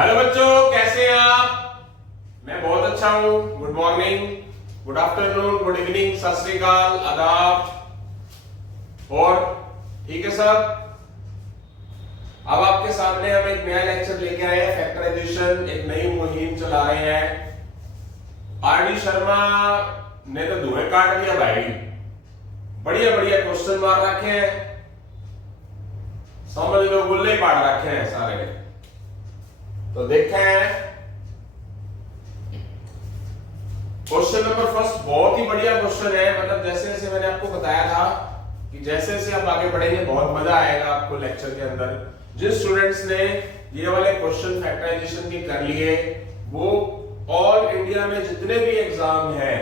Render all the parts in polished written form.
Hello बच्चों, कैसे हैं आप? मैं बहुत अच्छा हूं। Good morning, good afternoon, good evening, सत श्री अकाल, आदाब। और ठीक है सर। अब आपके सामने हम एक नया लेक्चर लेके आए हैं, फैक्टराइजेशन, एक नई मुहिम चला रहे हैं। आरडी शर्मा ने तो धुएं काट दिया भाई, बढ़िया बढ़िया क्वेश्चन मार रखे हैं, समझ लो गुल्ले पाट रखे हैं सारे। तो देखें क्वेश्चन नंबर फर्स्ट, बहुत ही बढ़िया क्वेश्चन है। मतलब जैसे जैसे मैंने आपको बताया था कि जैसे जैसे आप आगे बढ़ेंगे बहुत मजा आएगा आपको लेक्चर के अंदर। जिन स्टूडेंट्स ने ये वाले क्वेश्चन फैक्टराइजेशन के कर लिए, वो ऑल इंडिया में जितने भी एग्जाम है,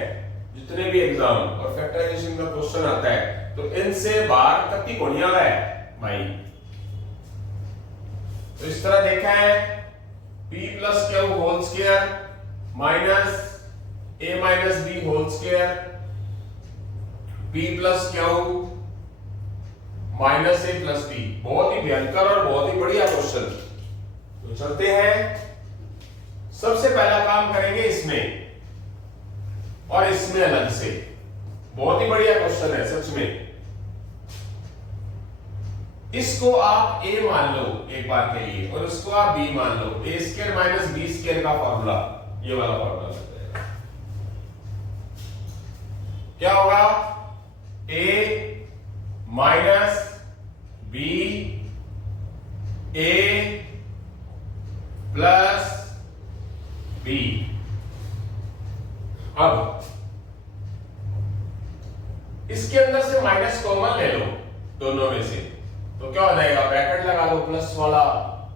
जितने भी एग्जाम और फैक्टराइजेशन का क्वेश्चन आता है, तो इनसे बाहर कत्ती कोणिया है भाई। तो इस तरह देखा है, p plus q whole square minus a minus b whole square, p plus q minus a plus b। बहुत ही भयंकर और बहुत ही बढ़िया क्वेश्चन। तो चलते हैं, सबसे पहला काम करेंगे इसमें और इसमें अलग से। बहुत ही बढ़िया क्वेश्चन है सच में। इसको आप a मान लो एक बार के लिए और उसको आप b मान लो। a square minus b square का फॉर्मूला, ये वाला फॉर्मूला लग जाएगा। क्या होगा? a minus b a plus b। अब इसके अंदर से माइनस कॉमन ले लो दोनों में से, तो क्या हो जाएगा? ब्रैकेट लगा लो, प्लस वाला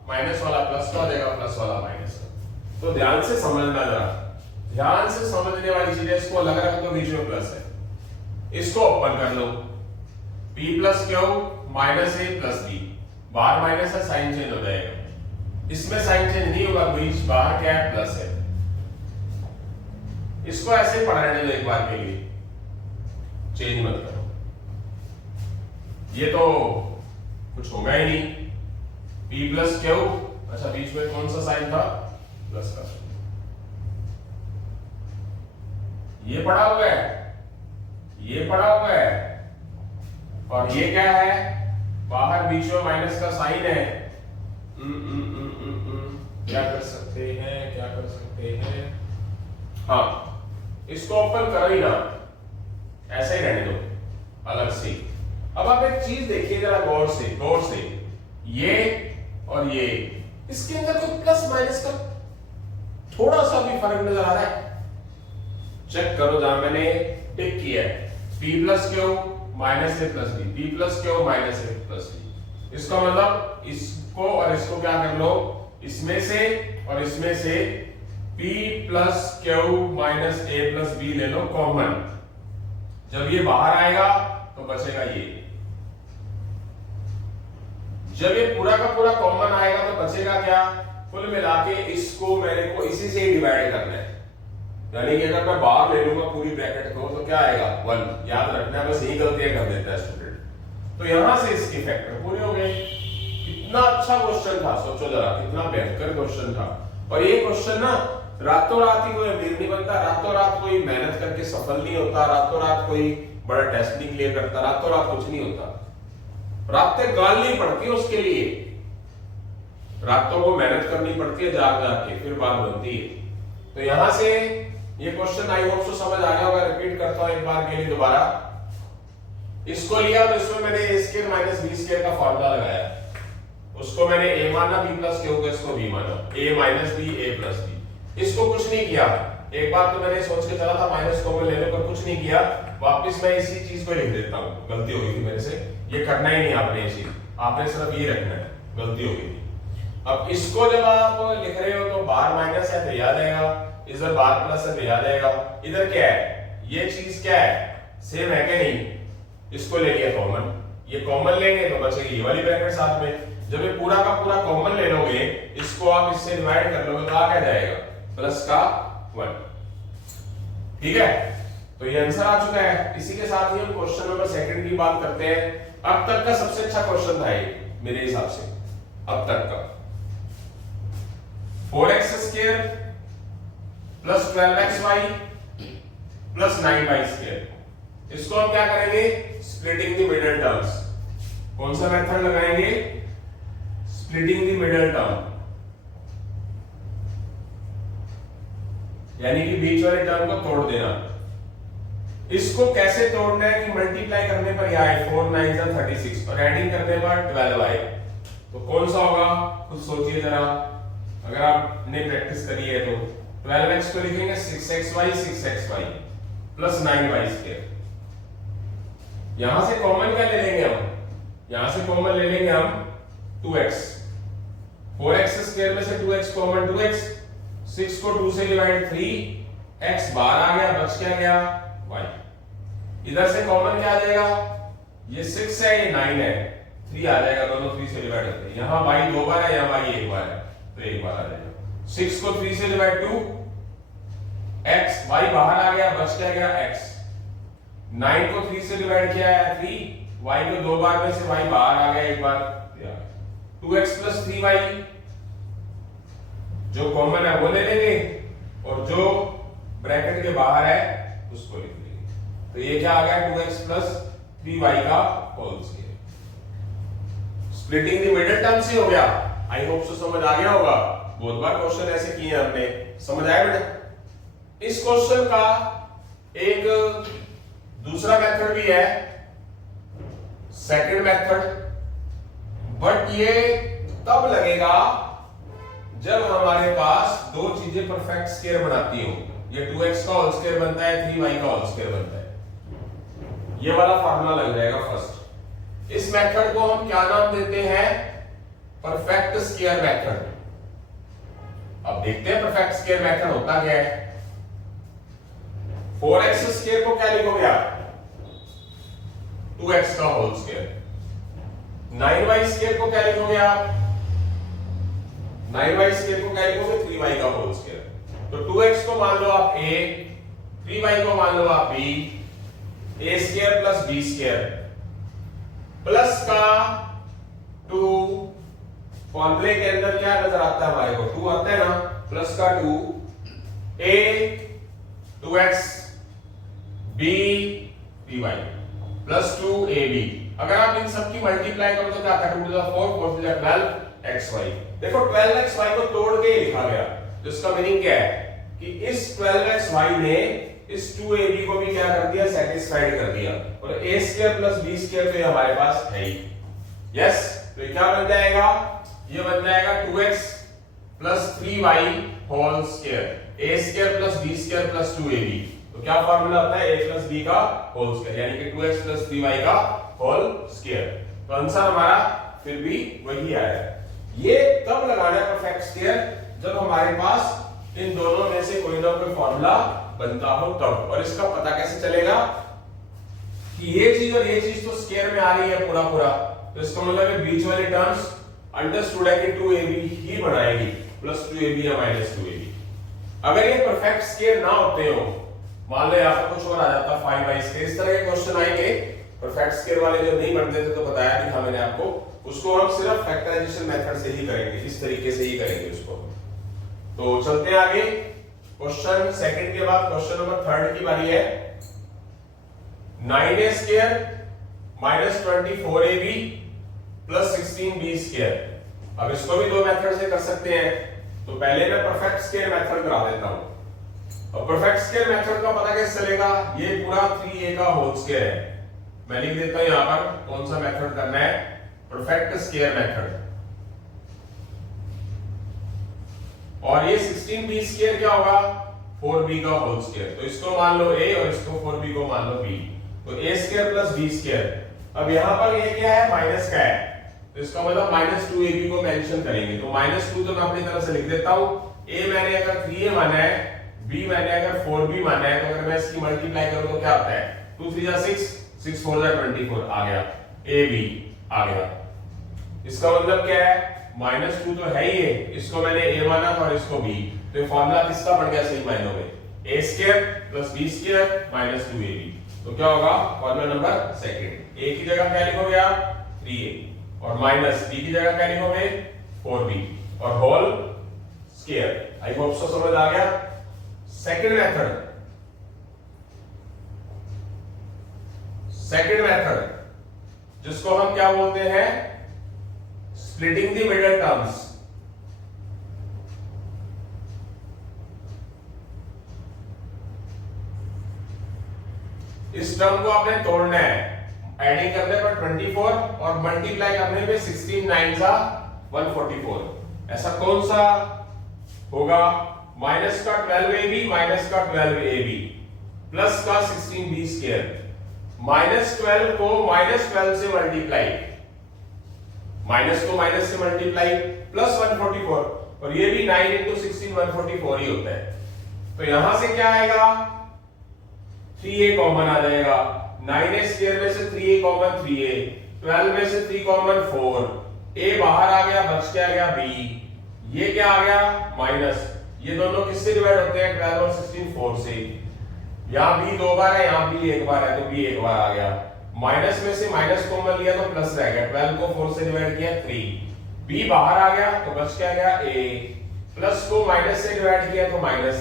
माइनस वाला प्लस का हो जाएगा, प्लस वाला माइनस का। तो ध्यान से समझना, जरा ध्यान से समझने वाली चीज है। इसको अलग रख दो, बीच में प्लस है, इसको ओपन कर लो। p plus q minus a plus b, बाहर माइनस है, साइन चेंज हो जाएगा। इसमें साइन चेंज नहीं होगा, बीच बाहर क्या है? प्लस है। इसको ऐसे पढ़ने दो एक बार के लिए, चेंज मत करो। ये तो कुछ होगा ही नहीं। p प्लस क्यू, अच्छा बीच में कौन सा साइन था? प्लस का। ये पड़ा हुआ है, ये पड़ा हुआ है, और ये क्या है? बाहर बीच में माइनस का साइन है। क्या कर सकते हैं, क्या कर सकते हैं? हाँ, इसको ओपन करो ही ना, ऐसे ही रहने दो अलग से। अब आप एक चीज देखिए जरा गौर से, गौर से। ये और ये, इसके अंदर कोई प्लस माइनस का थोड़ा सा भी फर्क नजर आ रहा है? चेक करो जहां मैंने टिक किया है, p plus q minus a plus b, p plus q minus a plus b। इसका मतलब इसको और इसको क्या कर लो, इसमें से और इसमें से p plus q minus a plus b ले लो कॉमन। जब ये बाहर आएगा तो बचेगा ये। जब ये पूरा का पूरा कॉमन आएगा तो बचेगा क्या? कुल मिला के इसको मेरे को इसी से ही डिवाइड करना है। यानी कि अगर मैं बाहर ले लूंगा पूरी ब्रैकेट को तो क्या आएगा? 1। याद रखना है, बस यही गलतियां कर देता है स्टूडेंट। तो यहां से इसके फैक्टर पूरे हो गए। कितना अच्छा क्वेश्चन था, सोचो जरा, कितना भयंकर क्वेश्चन था। और ये क्वेश्चन ना रातों रात ही कोई अमीर नहीं बनता, रातों रात कोई मेहनत करके सफल नहीं होता, रातों रात कोई बड़ा टेस्ट नहीं क्लियर करता, रातों रात कुछ नहीं होता। रातें गालनी पड़ती है उसके लिए, रातों को मेहनत करनी पड़ती है, जाग जाग के फिर बात बनती है। तो यहां से ये क्वेश्चन आई होप सो समझ आ गया होगा। रिपीट करता हूं एक बार के लिए दोबारा। इसको लिया तो इसमें मैंने a square minus b square का फॉर्मूला लगाया, उसको मैंने a माना, b प्लस क्यू को इसको b माना, a minus b a plus b। इसको कुछ नहीं किया, एक बार तो मैंने सोच के चला था माइनस कॉमन लेने पर, कुछ नहीं किया। वापस मैं इसी चीज को लिख देता हूं, गलती हो गई थी मेरे से। ये करना ही नहीं आपने, ये चीज आपने सिर्फ ये रखना है, गलती हो गई थी। अब इसको जब आप लिख रहे हो तो बाहर माइनस है तो याद आएगा, इधर बाहर प्लस है तो याद आएगा। इधर क्या है? ये चीज क्या है? सेम है कि नहीं? इसको ले लिया कॉमन, ये कॉमन लेंगे तो बचेगी ये वाली ब्रैकेट साथ में। जब ये पूरा का पूरा कॉमन ले लोगे, इसको आप इससे डिवाइड कर लोगे तो आ क्या जाएगा? प्लस का 1। ठीक है, तो ये आंसर आ चुका है। इसी के साथ ही हम क्वेश्चन नंबर 2 की बात करते हैं। अब तक का सबसे अच्छा क्वेश्चन था ये मेरे हिसाब से, अब तक का। 4x square plus 12xy plus 9y square. इसको हम क्या करेंगे, स्प्लिटिंग द मिडिल टर्म्स। कौन सा मेथड लगाएंगे, स्प्लिटिंग द मिडिल टर्म, यानी कि बीच वाले टर्म को तोड़ देना। इसको कैसे तोड़ना है कि मल्टीप्लाई करने पर यह आए 4 9 36 और एडिंग करने पर 12 आए, तो कौन सा होगा खुद सोचिए जरा। अगर आपने प्रैक्टिस करी है तो 12x को लिखेंगे 6xy प्लस 9y स्क्वायर। यहां से कॉमन क्या ले लेंगे हम, यहां से कॉमन ले लेंगे हम 2x, 4x स्क्वायर में से 2x कॉमन 2x, 6 को 2 से डिवाइड 3, x बाहर आ गया, बच क्या गया y। इधर से कॉमन क्या आ जाएगा, ये 6 है ये 9 है, 3 आ जाएगा, दोनों 3 से डिवाइड होते हैं। यहां y 2 बार है, यहां y 1 बार है, तो 1 बार आ जाएगा। 6 को 3 से डिवाइड 2, x, y बाहर आ गया, बच क्या गया x। 9 को 3 से डिवाइड किया है 3, y को 2 बार में से y बाहर आ गया, 1 बार, 2x प्लस 3y जो कॉमन है वो ले लेंगे और जो ब्रैकेट के बाहर है उसको लिख लेंगे। तो ये क्या आ गया 2x प्लस 3y का whole square. Splitting the middle term से हो गया। आई होप सो समझ आ गया होगा, बहुत बार क्वेश्चन ऐसे किए हमने, समझ आया बेटा। इस क्वेश्चन का एक दूसरा मेथड भी है, सेकंड मेथड, बट ये तब लगेगा जब हमारे पास दो चीजें परफेक्ट स्क्वायर बनाती हो। ये 2x का होल स्क्वायर बनता है, 3y का होल स्क्वायर बनता है। ये वाला फार्मूला लग जाएगा फर्स्ट। इस मेथड को हम क्या नाम देते हैं, परफेक्ट स्क्वायर मेथड। अब देखते हैं परफेक्ट स्क्वायर मेथड होता क्या है। 4x स्क्वायर को क्या लिखोगे आप, 2x का होल स्क्वायर। 9y स्क्वायर को क्या लिखोगे आप, 9y स्क्वायर को क्या लिखोगे, 3y का होल स्क्वायर। तो 2x को मान लो आप a, 3y को मान लो आप b, a square plus b square plus का 2, फॉर्मूले के अंदर क्या नजर आता है हमारे को, 2 आता है ना, प्लस का 2 a 2x b 3y plus 2ab। अगर आप इन सब की मल्टीप्लाई करो तो क्या आता है, 2 to the 4, 4 to the 12xy। देखो 12xy को तोड़ के लिखा गया, तो इसका मीनिंग क्या है कि इस 12xy ने इस 2ab को भी क्या कर दिया, सेटिस्फाइड कर दिया। और a square plus b square तो हमारे पास है ही। यस, तो क्या बन जाएगा, ये बन जाएगा 2x plus 3y whole square, a square plus b square plus 2ab। तो क्या फार्मूला आता है, a प्लस b का होल स्क्वायर, यानी कि 2x प्लस 3y का होल स्क्वायर। तो आंसर हमारा फिर भी वही आया। ये तब लगाना है परफेक्ट स्क्वायर जब हमारे पास इन दोनों में से कोई ना कोई फॉर्मूला बनता हो तब। और इसका पता कैसे चलेगा कि ये चीज और ये चीज तो स्क्वायर में आ रही है पूरा पूरा, तो इसका मतलब है बीच वाली टर्म्स अंडरस्टूड है कि 2ab ही बनाएगी, प्लस 2ab या माइनस 2ab। अगर ये परफेक्ट स्क्वायर ना होते हो, मान लो यहां पर कुछ और आ जाता 5y स्क्वायर, इस तरह के क्वेश्चन आएंगे परफेक्ट स्क्वायर वाले जो नहीं बनते थे, तो बताया भी था मैंने आपको, उसको हम सिर्फ फैक्टराइजेशन मेथड से ही करेंगे, इस तरीके से ही करेंगे उसको। तो चलते हैं आगे, क्वेश्चन सेकंड के बाद क्वेश्चन नंबर थर्ड की बारी है। 9a square minus 24ab plus 16b square. अब इसको भी दो मेथड से कर सकते हैं, तो पहले मैं परफेक्ट स्क्वायर मेथड करा देता हूं। और परफेक्ट स्क्वायर मेथड का पता कैसे चलेगा, ये पूरा 3a का होल स्क्वायर है। मैं लिख देता हूं यहां पर कौन सा मेथड करना है, परफेक्ट स्क्वायर मेथड। और ये 16b स्क्वायर क्या होगा, 4b का होल स्क्वायर। तो इसको मान लो a और इसको 4b को मान लो b, तो a square plus b square. अब यहां पर ये क्या है, माइनस का है, तो इसका मतलब माइनस 2ab को मेंशन करेंगे। तो माइनस 2 तो मैं अपनी तरफ से लिख देता हूं। a मैंने अगर 3a माना है, b मैंने अगर 4b माना है, तो अगर मैं इसकी मल्टीप्लाई करूं तो क्या आता है, 2 3 जा 6, 6 4 जा 24 आ गया, ab आ गया। इसका मतलब क्या है, -2 तो है ही है, इसको मैंने a माना था और इसको b, तो ये फार्मूला किसका बन गया सही मायनों में, a square plus b square minus 2ab। तो क्या होगा, फार्मूला नंबर सेकंड। a की जगह क्या लिखोगे आप, 3a, और माइनस b की जगह क्या लिखोगे, 4b, और whole square. I hope so समझ आ गया। सेकंड मेथड जिसको हम क्या बोलते हैं, स्प्लिटिंग द मिडल टर्म्स। इस टर्म को आपने तोड़ना है, एडिंग करने पर 24 और मल्टीप्लाई करने पे 16 9 सा 144। ऐसा कौन सा होगा? माइनस का 12ab माइनस का 12ab प्लस का 16b स्क्वायर। माइनस 12 को माइनस 12 से मल्टीप्लाई, माइनस को माइनस से मल्टीप्लाई प्लस 144, और ये भी 9 इंटू 16 144 ही होता है। तो यहां से क्या आएगा? 3a कॉमन आ जाएगा। 9a स्क्वायर में से 3a कॉमन 3a, 12 में से 3 कॉमन 4, a बाहर आ गया, बच क्या गया b, ये क्या आ गया माइनस। ये दोनों किससे डिवाइड होते हैं? 12 और 16 4 से। यहाँ b 2 बार है, यहाँ b 1 बार है, तो b 1 बार आ गया। माइनस में से माइनस कॉमन लिया तो प्लस रह गया, 12 को 4 से डिवाइड किया 3, b बाहर आ गया तो बच क्या गया a, प्लस को माइनस से डिवाइड किया तो माइनस,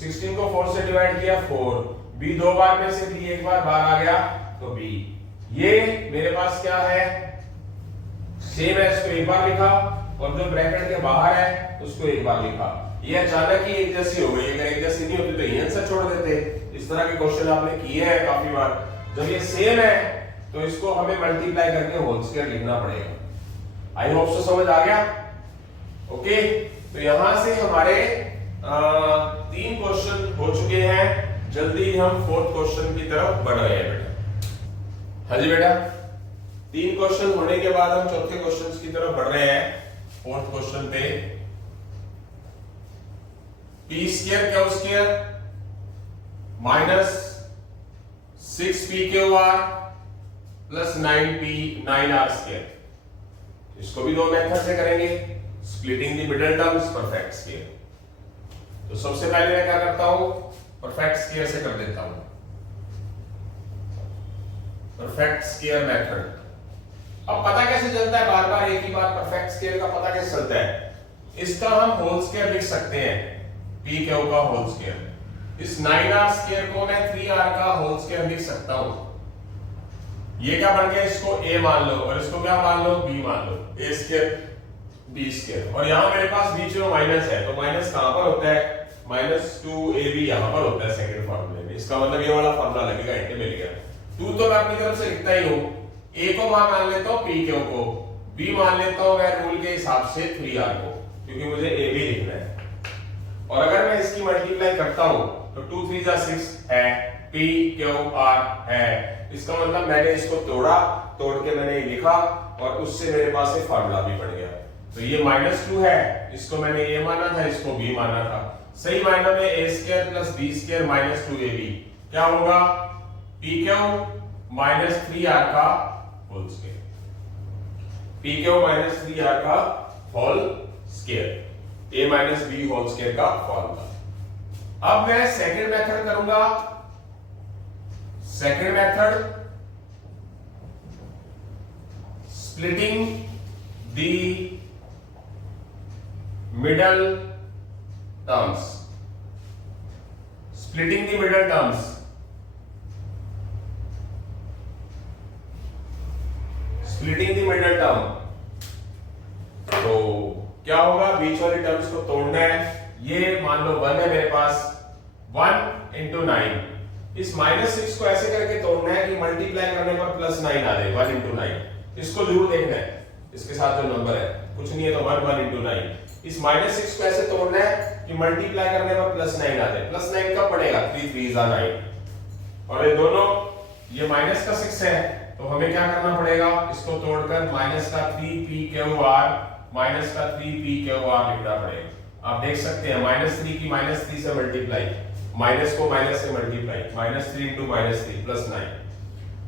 16 को 4 से डिवाइड किया 4, b 2 बार में से b 1 बार बाहर आ गया तो b। ये मेरे पास क्या है? सेम है, इसको एक बार लिखा, और जो ब्रैकेट के बाहर है उसको एक बार लिखा। ये अचानक ही एक जैसी हो गई, अगर एक जैसी नहीं होती तो ये आंसर छोड़ देते। इस तरह के क्वेश्चन आपने किए हैं काफी बार। जब ये सेम है तो इसको हमें मल्टीप्लाई करके होल स्क्वायर लिखना पड़ेगा। आई होप सो समझ आ गया। ओके, तो यहां से हमारे 3 क्वेश्चन हो चुके हैं। जल्दी हम 4th क्वेश्चन की तरफ बढ़ रहे हैं बेटा। हाँ जी बेटा, 3 क्वेश्चन होने के बाद हम चौथे क्वेश्चन की तरफ बढ़ रहे हैं। 4th क्वेश्चन पे p square Q square minus 6pqr plus 9r square. इसको भी 2 मेथड से करेंगे, splitting the middle terms, perfect square. तो सबसे पहले मैं क्या करता हूं? परफेक्ट स्क्वायर से कर देता हूं, परफेक्ट स्क्वायर मेथड। अब पता कैसे चलता है, बार बार एक ही बात परफेक्ट स्क्वायर का पता कैसे चलता है? इसका हम होल स्क्वायर लिख सकते हैं, p क्यू का होल स्क्वायर। इस 9r स्क्वायर को मैं 3r का होल स्क्वायर लिख सकता हूं। ये क्या बन गया? इसको a मान लो और इसको क्या मान लो? b मान लो, a स्क्वायर b स्क्वायर। और यहां मेरे पास बीच में माइनस है, तो माइनस कहां पर होता है? -2ab यहां पर होता है सेकंड फार्मूले में। इसका मतलब ये वाला फार्मूला लगेगा, इंटे मिल गया। 2 तो मैं अपनी तरफ से लिखता ही हूं, a को मान लेता हूं p क्यू को, b मान लेता हूं मैं रूल के हिसाब से 3r को, क्योंकि मुझे a भी लिखना है। और अगर मैं इसकी मल्टीप्लाई करता हूं तो 2 3 जा 6 है, p q r है। इसका मतलब मैंने इसको तोड़ा, तोड़ के मैंने ये लिखा, और उससे मेरे पास एक फार्मूला भी बन गया। तो ये -2 है, इसको मैंने a माना था, इसको b माना था। सही मायने में a square plus b square minus 2ab क्या होगा? p q माइनस 3r का whole square, p q minus 3r का whole square, a minus b whole square का फॉर्मूला। अब मैं सेकंड मेथड करूंगा। Second method, splitting the middle terms, splitting the middle terms. Splitting the middle term, तो क्या होगा? बीच वाली टर्म्स को तोड़ना है। ये मान लो 1 है मेरे पास, 1 इंटू 9। इस -6 को ऐसे करके तोड़ना है कि मल्टीप्लाई करने पर +9 आ जाए, 1 इंटू 9। इसको जरूर देखना है, इसके साथ जो नंबर है, कुछ नहीं है तो 1 इंटू 9। इस -6 को ऐसे तोड़ना है कि मल्टीप्लाई करने पर +9 आ जाए। +9 कब पड़ेगा? 3 3 9। और ये दोनों, ये माइनस का 6 है, तो हमें क्या करना पड़ेगा? इसको तोड़कर माइनस का 3pqr माइनस का 3pqr लिखना पड़ेगा। आप देख सकते हैं -3 की -3 से मल्टीप्लाई, माइनस को माइनस से मल्टीप्लाई, -3 इंटू -3 +9,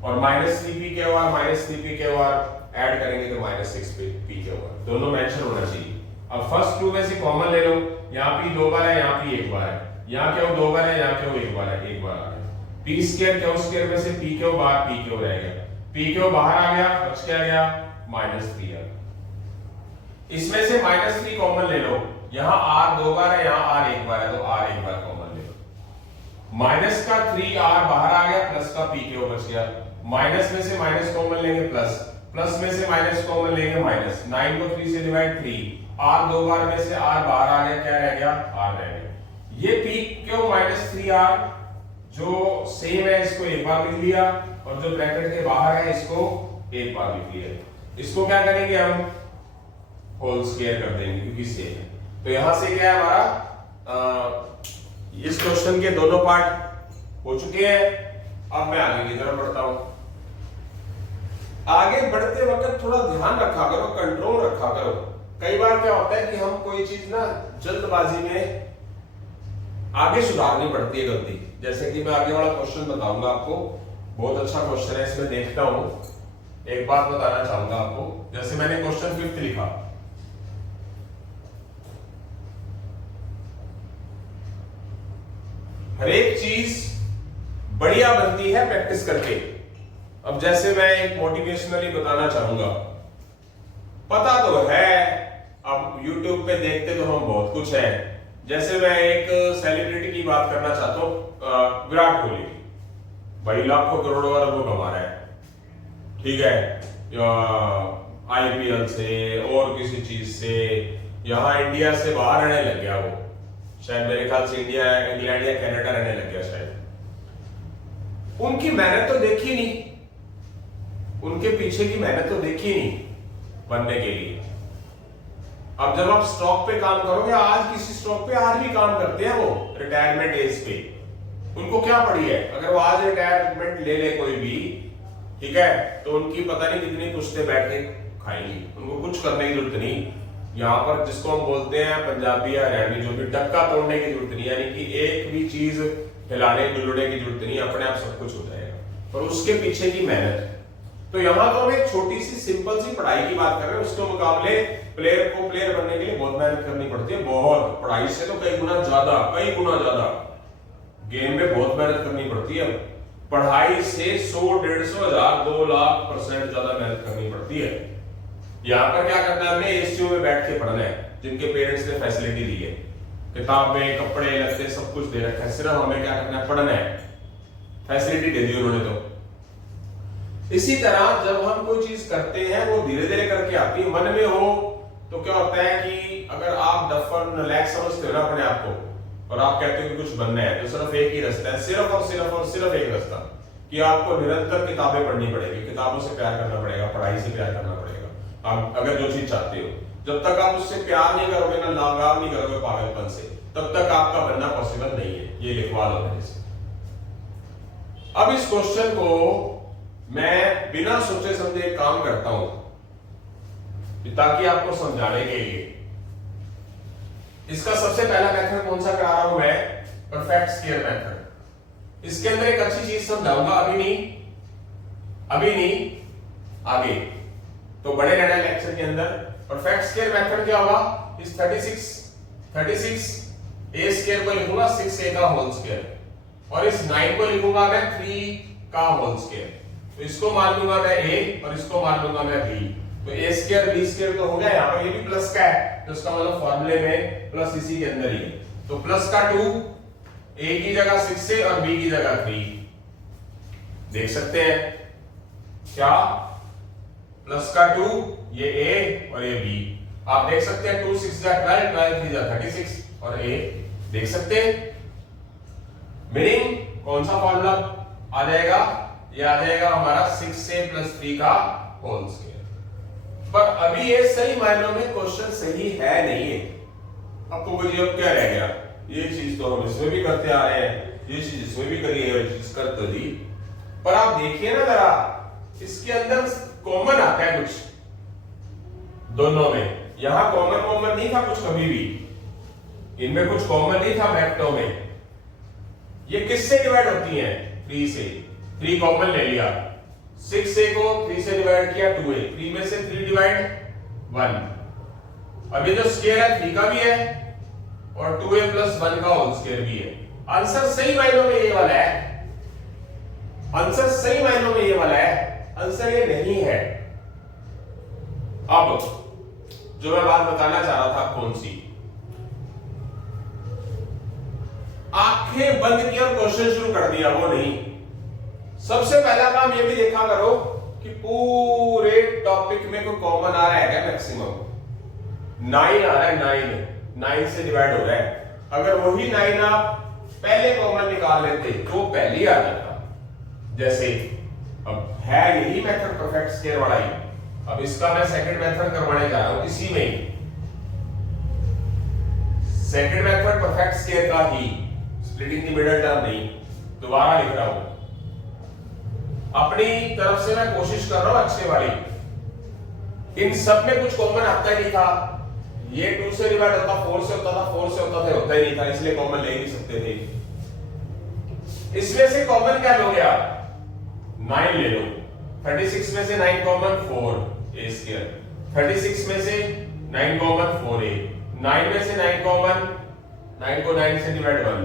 और -3pqr -3pqr ऐड करेंगे तो -6pqr, दोनों मेंशन होना चाहिए। अब फर्स्ट 2 में से कॉमन ले लो, यहाँ p 2 बार है, यहाँ p 1 बार है, यहाँ क्यों 2 बार है, यहाँ क्यों 1 बार है, 1 बार आ गया। p स्क्वायर क्यू स्क्वायर में से p Q bar p Q रह गया, p क्यू बाहर आ गया, बच क्या गया? -3 आ गया। इसमें से -3 कॉमन ले लो, यहाँ r 2 बार है, यहाँ r 1 बार है, तो r 1 बार कॉमन ले लो। माइनस का 3r बाहर आ गया, प्लस का p क्यों बच गया। माइनस में से माइनस कॉमन लेंगे प्लस, प्लस में से माइनस कॉमन लेंगे माइनस। 9 को 3 से डिवाइड 3, r 2 बार में से r बाहर आ गया, क्या रह गया, r रह गया। ये p क्यों माइनस 3r, जो सेम है इसको एक बार लिख लिया, और जो ब्रैकेट के बाहर है इसको एक बार लिख लिया। इसको क्या करेंगे हम, होल स्क्वायर कर देंगे क्योंकि सेम है। तो यहां से क्या है हमारा, इस क्वेश्चन के दोनों पार्ट हो चुके हैं। अब मैं आगे की तरफ बढ़ता हूं। आगे बढ़ते वक्त थोड़ा ध्यान रखा करो, कंट्रोल रखा करो। कई बार क्या होता है कि हम कोई चीज ना जल्दबाजी में आगे सुधारनी पड़ती है गलती। जैसे कि मैं आगे वाला क्वेश्चन बताऊंगा आपको, बहुत अच्छा क्वेश्चन है, इसमें देखता हूं। एक बात बताना चाहूंगा आपको, जैसे मैंने क्वेश्चन 5 लिखा, हर एक चीज बढ़िया बनती है प्रैक्टिस करके। अब जैसे मैं एक मोटिवेशनली बताना चाहूंगा, पता तो है, अब YouTube पे देखते तो हम बहुत कुछ है। जैसे मैं एक सेलिब्रिटी की बात करना चाहता हूं, विराट कोहली, भाई लाखों करोड़ों अरबों कमा रहा है, ठीक है, IPL से और किसी चीज से, यहाँ इंडिया से बाहर रहने लग गया वो, शायद मेरे ख्याल से इंडिया, इंग्लैंड या कनाडा रहने लग गया शायद। उनकी मेहनत तो देखी नहीं, उनके पीछे की मेहनत तो देखी नहीं बनने के लिए। अब जब आप स्टॉक पे काम करोगे, आज किसी स्टॉक पे आज भी काम करते हैं वो रिटायरमेंट एज पे, उनको क्या पड़ी है, अगर वो आज रिटायरमेंट ले ले कोई भी, ठीक है, तो उनकी पता नहीं कितनी पुश्ते बैठ के खाएंगी, उनको कुछ करने की जरूरत नहीं। यहाँ पर जिसको हम बोलते हैं पंजाबी या हरियाणवी, जो भी डक्का तोड़ने की जरूरत नहीं, यानी कि एक भी चीज हिलाने डुलने की जरूरत नहीं, अपने आप सब कुछ हो जाएगा, पर उसके पीछे की मेहनत। तो यहाँ तो हम एक छोटी सी सिंपल सी पढ़ाई की बात कर रहे हैं, उसके मुकाबले प्लेयर को प्लेयर बनने के लिए बहुत मेहनत करनी पड़ती है, बहुत, पढ़ाई से तो कई गुना ज्यादा, कई गुना ज्यादा गेम में बहुत मेहनत करनी पड़ती है। पढ़ाई से 100, 150, 1000, 2 लाख% ज्यादा मेहनत करनी पड़ती है। यहाँ पर क्या करना है, हमने एसीयू में बैठ के पढ़ना है, जिनके पेरेंट्स ने फैसिलिटी दी है, किताबें, कपड़े, लत्ते सब कुछ दे रखा है, सिर्फ हमें क्या करना है, पढ़ना है, फैसिलिटी दे दी उन्होंने। तो इसी तरह जब हम कोई चीज करते हैं वो धीरे धीरे करके आती है, मन में हो तो क्या होता है कि अगर आप डफर नलायक समझते हो ना अपने आप को, और आप कहते हो कि कुछ बनना है, तो सिर्फ एक ही रास्ता है, सिर्फ और सिर्फ और सिर्फ एक रास्ता, कि आपको निरंतर किताबें पढ़नी पड़ेगी, किताबों से प्यार करना पड़ेगा, पढ़ाई से प्यार करना पड़ेगा। आप अगर जो चीज चाहते हो, जब तक आप उससे प्यार नहीं करोगे ना, लगाव नहीं करोगे पागलपन से, तब तक आपका बनना पॉसिबल नहीं है। ये लिखवा लो मेरे से। अब इस क्वेश्चन को मैं बिना सोचे समझे काम करता हूं, ताकि आपको समझाने के लिए। इसका सबसे पहला मेथड कौन सा करा रहा हूं मैं, परफेक्ट स्क्वायर मेथड। इसके अंदर एक अच्छी चीज समझाऊंगा, अभी नहीं आगे, तो बड़े रहना लेक्चर के अंदर। परफेक्ट स्क्वायर मेथड क्या होगा, इस 36 a स्क्वायर को लिखूंगा 6a का होल स्क्वायर, और इस 9 को लिखूंगा मैं 3 का होल स्क्वायर। तो इसको मान लूंगा मैं a और इसको मान लूंगा मैं b, तो a स्क्वायर b स्क्वायर तो हो गया। यहाँ पर ये भी प्लस का है, तो इसका मतलब फॉर्मूले में प्लस इसी के अंदर ही है, तो प्लस का 2, a की जगह 6 और b की जगह 3। देख सकते हैं क्या, प्लस का 2, ये a और ये b, आप देख सकते हैं 2 6 जा 12, 12 3 जा 36, और a देख सकते हैं। मीनिंग कौन सा फॉर्मूला आ जाएगा, ये आ जाएगा हमारा 6a + 3 का होल स्क्वायर। पर अभी ये सही मायनों में क्वेश्चन सही है नहीं है। आपको कोई अब क्या रह गया, ये चीज तो हम इसमें भी करते आ रहे हैं, ये चीज इसमें भी करी है, ये चीज कर तो दी, पर आप देखिए ना जरा, इसके अंदर कॉमन आता है कुछ दोनों में। यहां कॉमन नहीं था कुछ कभी भी, इनमें कुछ कॉमन नहीं था ब्रैकेटों में। ये किससे डिवाइड होती हैं, 3 से, 3 कॉमन ले लिया, 6a को 3 से डिवाइड किया 2a, 3 में से 3 डिवाइड 1। अब ये जो स्क्वायर है 3 का भी है और 2a + 1 का होल स्क्वायर भी है। आंसर सही मायनों में ये वाला है, आंसर सही मायनों में ये वाला है, आंसर ये नहीं है। अब जो मैं बात बताना चाह रहा था कौन सी, आंखें बंद की और क्वेश्चन शुरू कर दिया, वो नहीं। सबसे पहला काम ये भी देखा करो कि पूरे टॉपिक में कोई कॉमन आ रहा है क्या? मैक्सिमम 9 आ रहा है, 9 से डिवाइड हो रहा है। अगर वही 9 आप पहले कॉमन निकाल लेते तो पहले ही आ जाता। जैसे अब है यही मेथड परफेक्ट स्क्वायर वाला ही, अब इसका मैं सेकंड मेथड करवाने जा रहा हूं इसी में ही। सेकंड मेथड परफेक्ट स्क्वायर का ही, स्प्लिटिंग द मिडिल टर्म नहीं, दोबारा लिख रहा हूं। अपनी तरफ से मैं कोशिश कर रहा हूं अच्छे वाली। इन सब में कुछ कॉमन आता ही नहीं था। ये 2 से डिवाइड होता, 4 से होता था, 4 से होता था, होता ही नहीं था, इसलिए कॉमन ले नहीं सकते थे। इसमें से कॉमन क्या लोगे आप? 9 ले लो। 36 में से 9 कॉमन 4 ए स्क्वायर, 36 में से 9 कॉमन 4a, 9 में से 9 कॉमन, 9 को 9 से डिवाइड 1।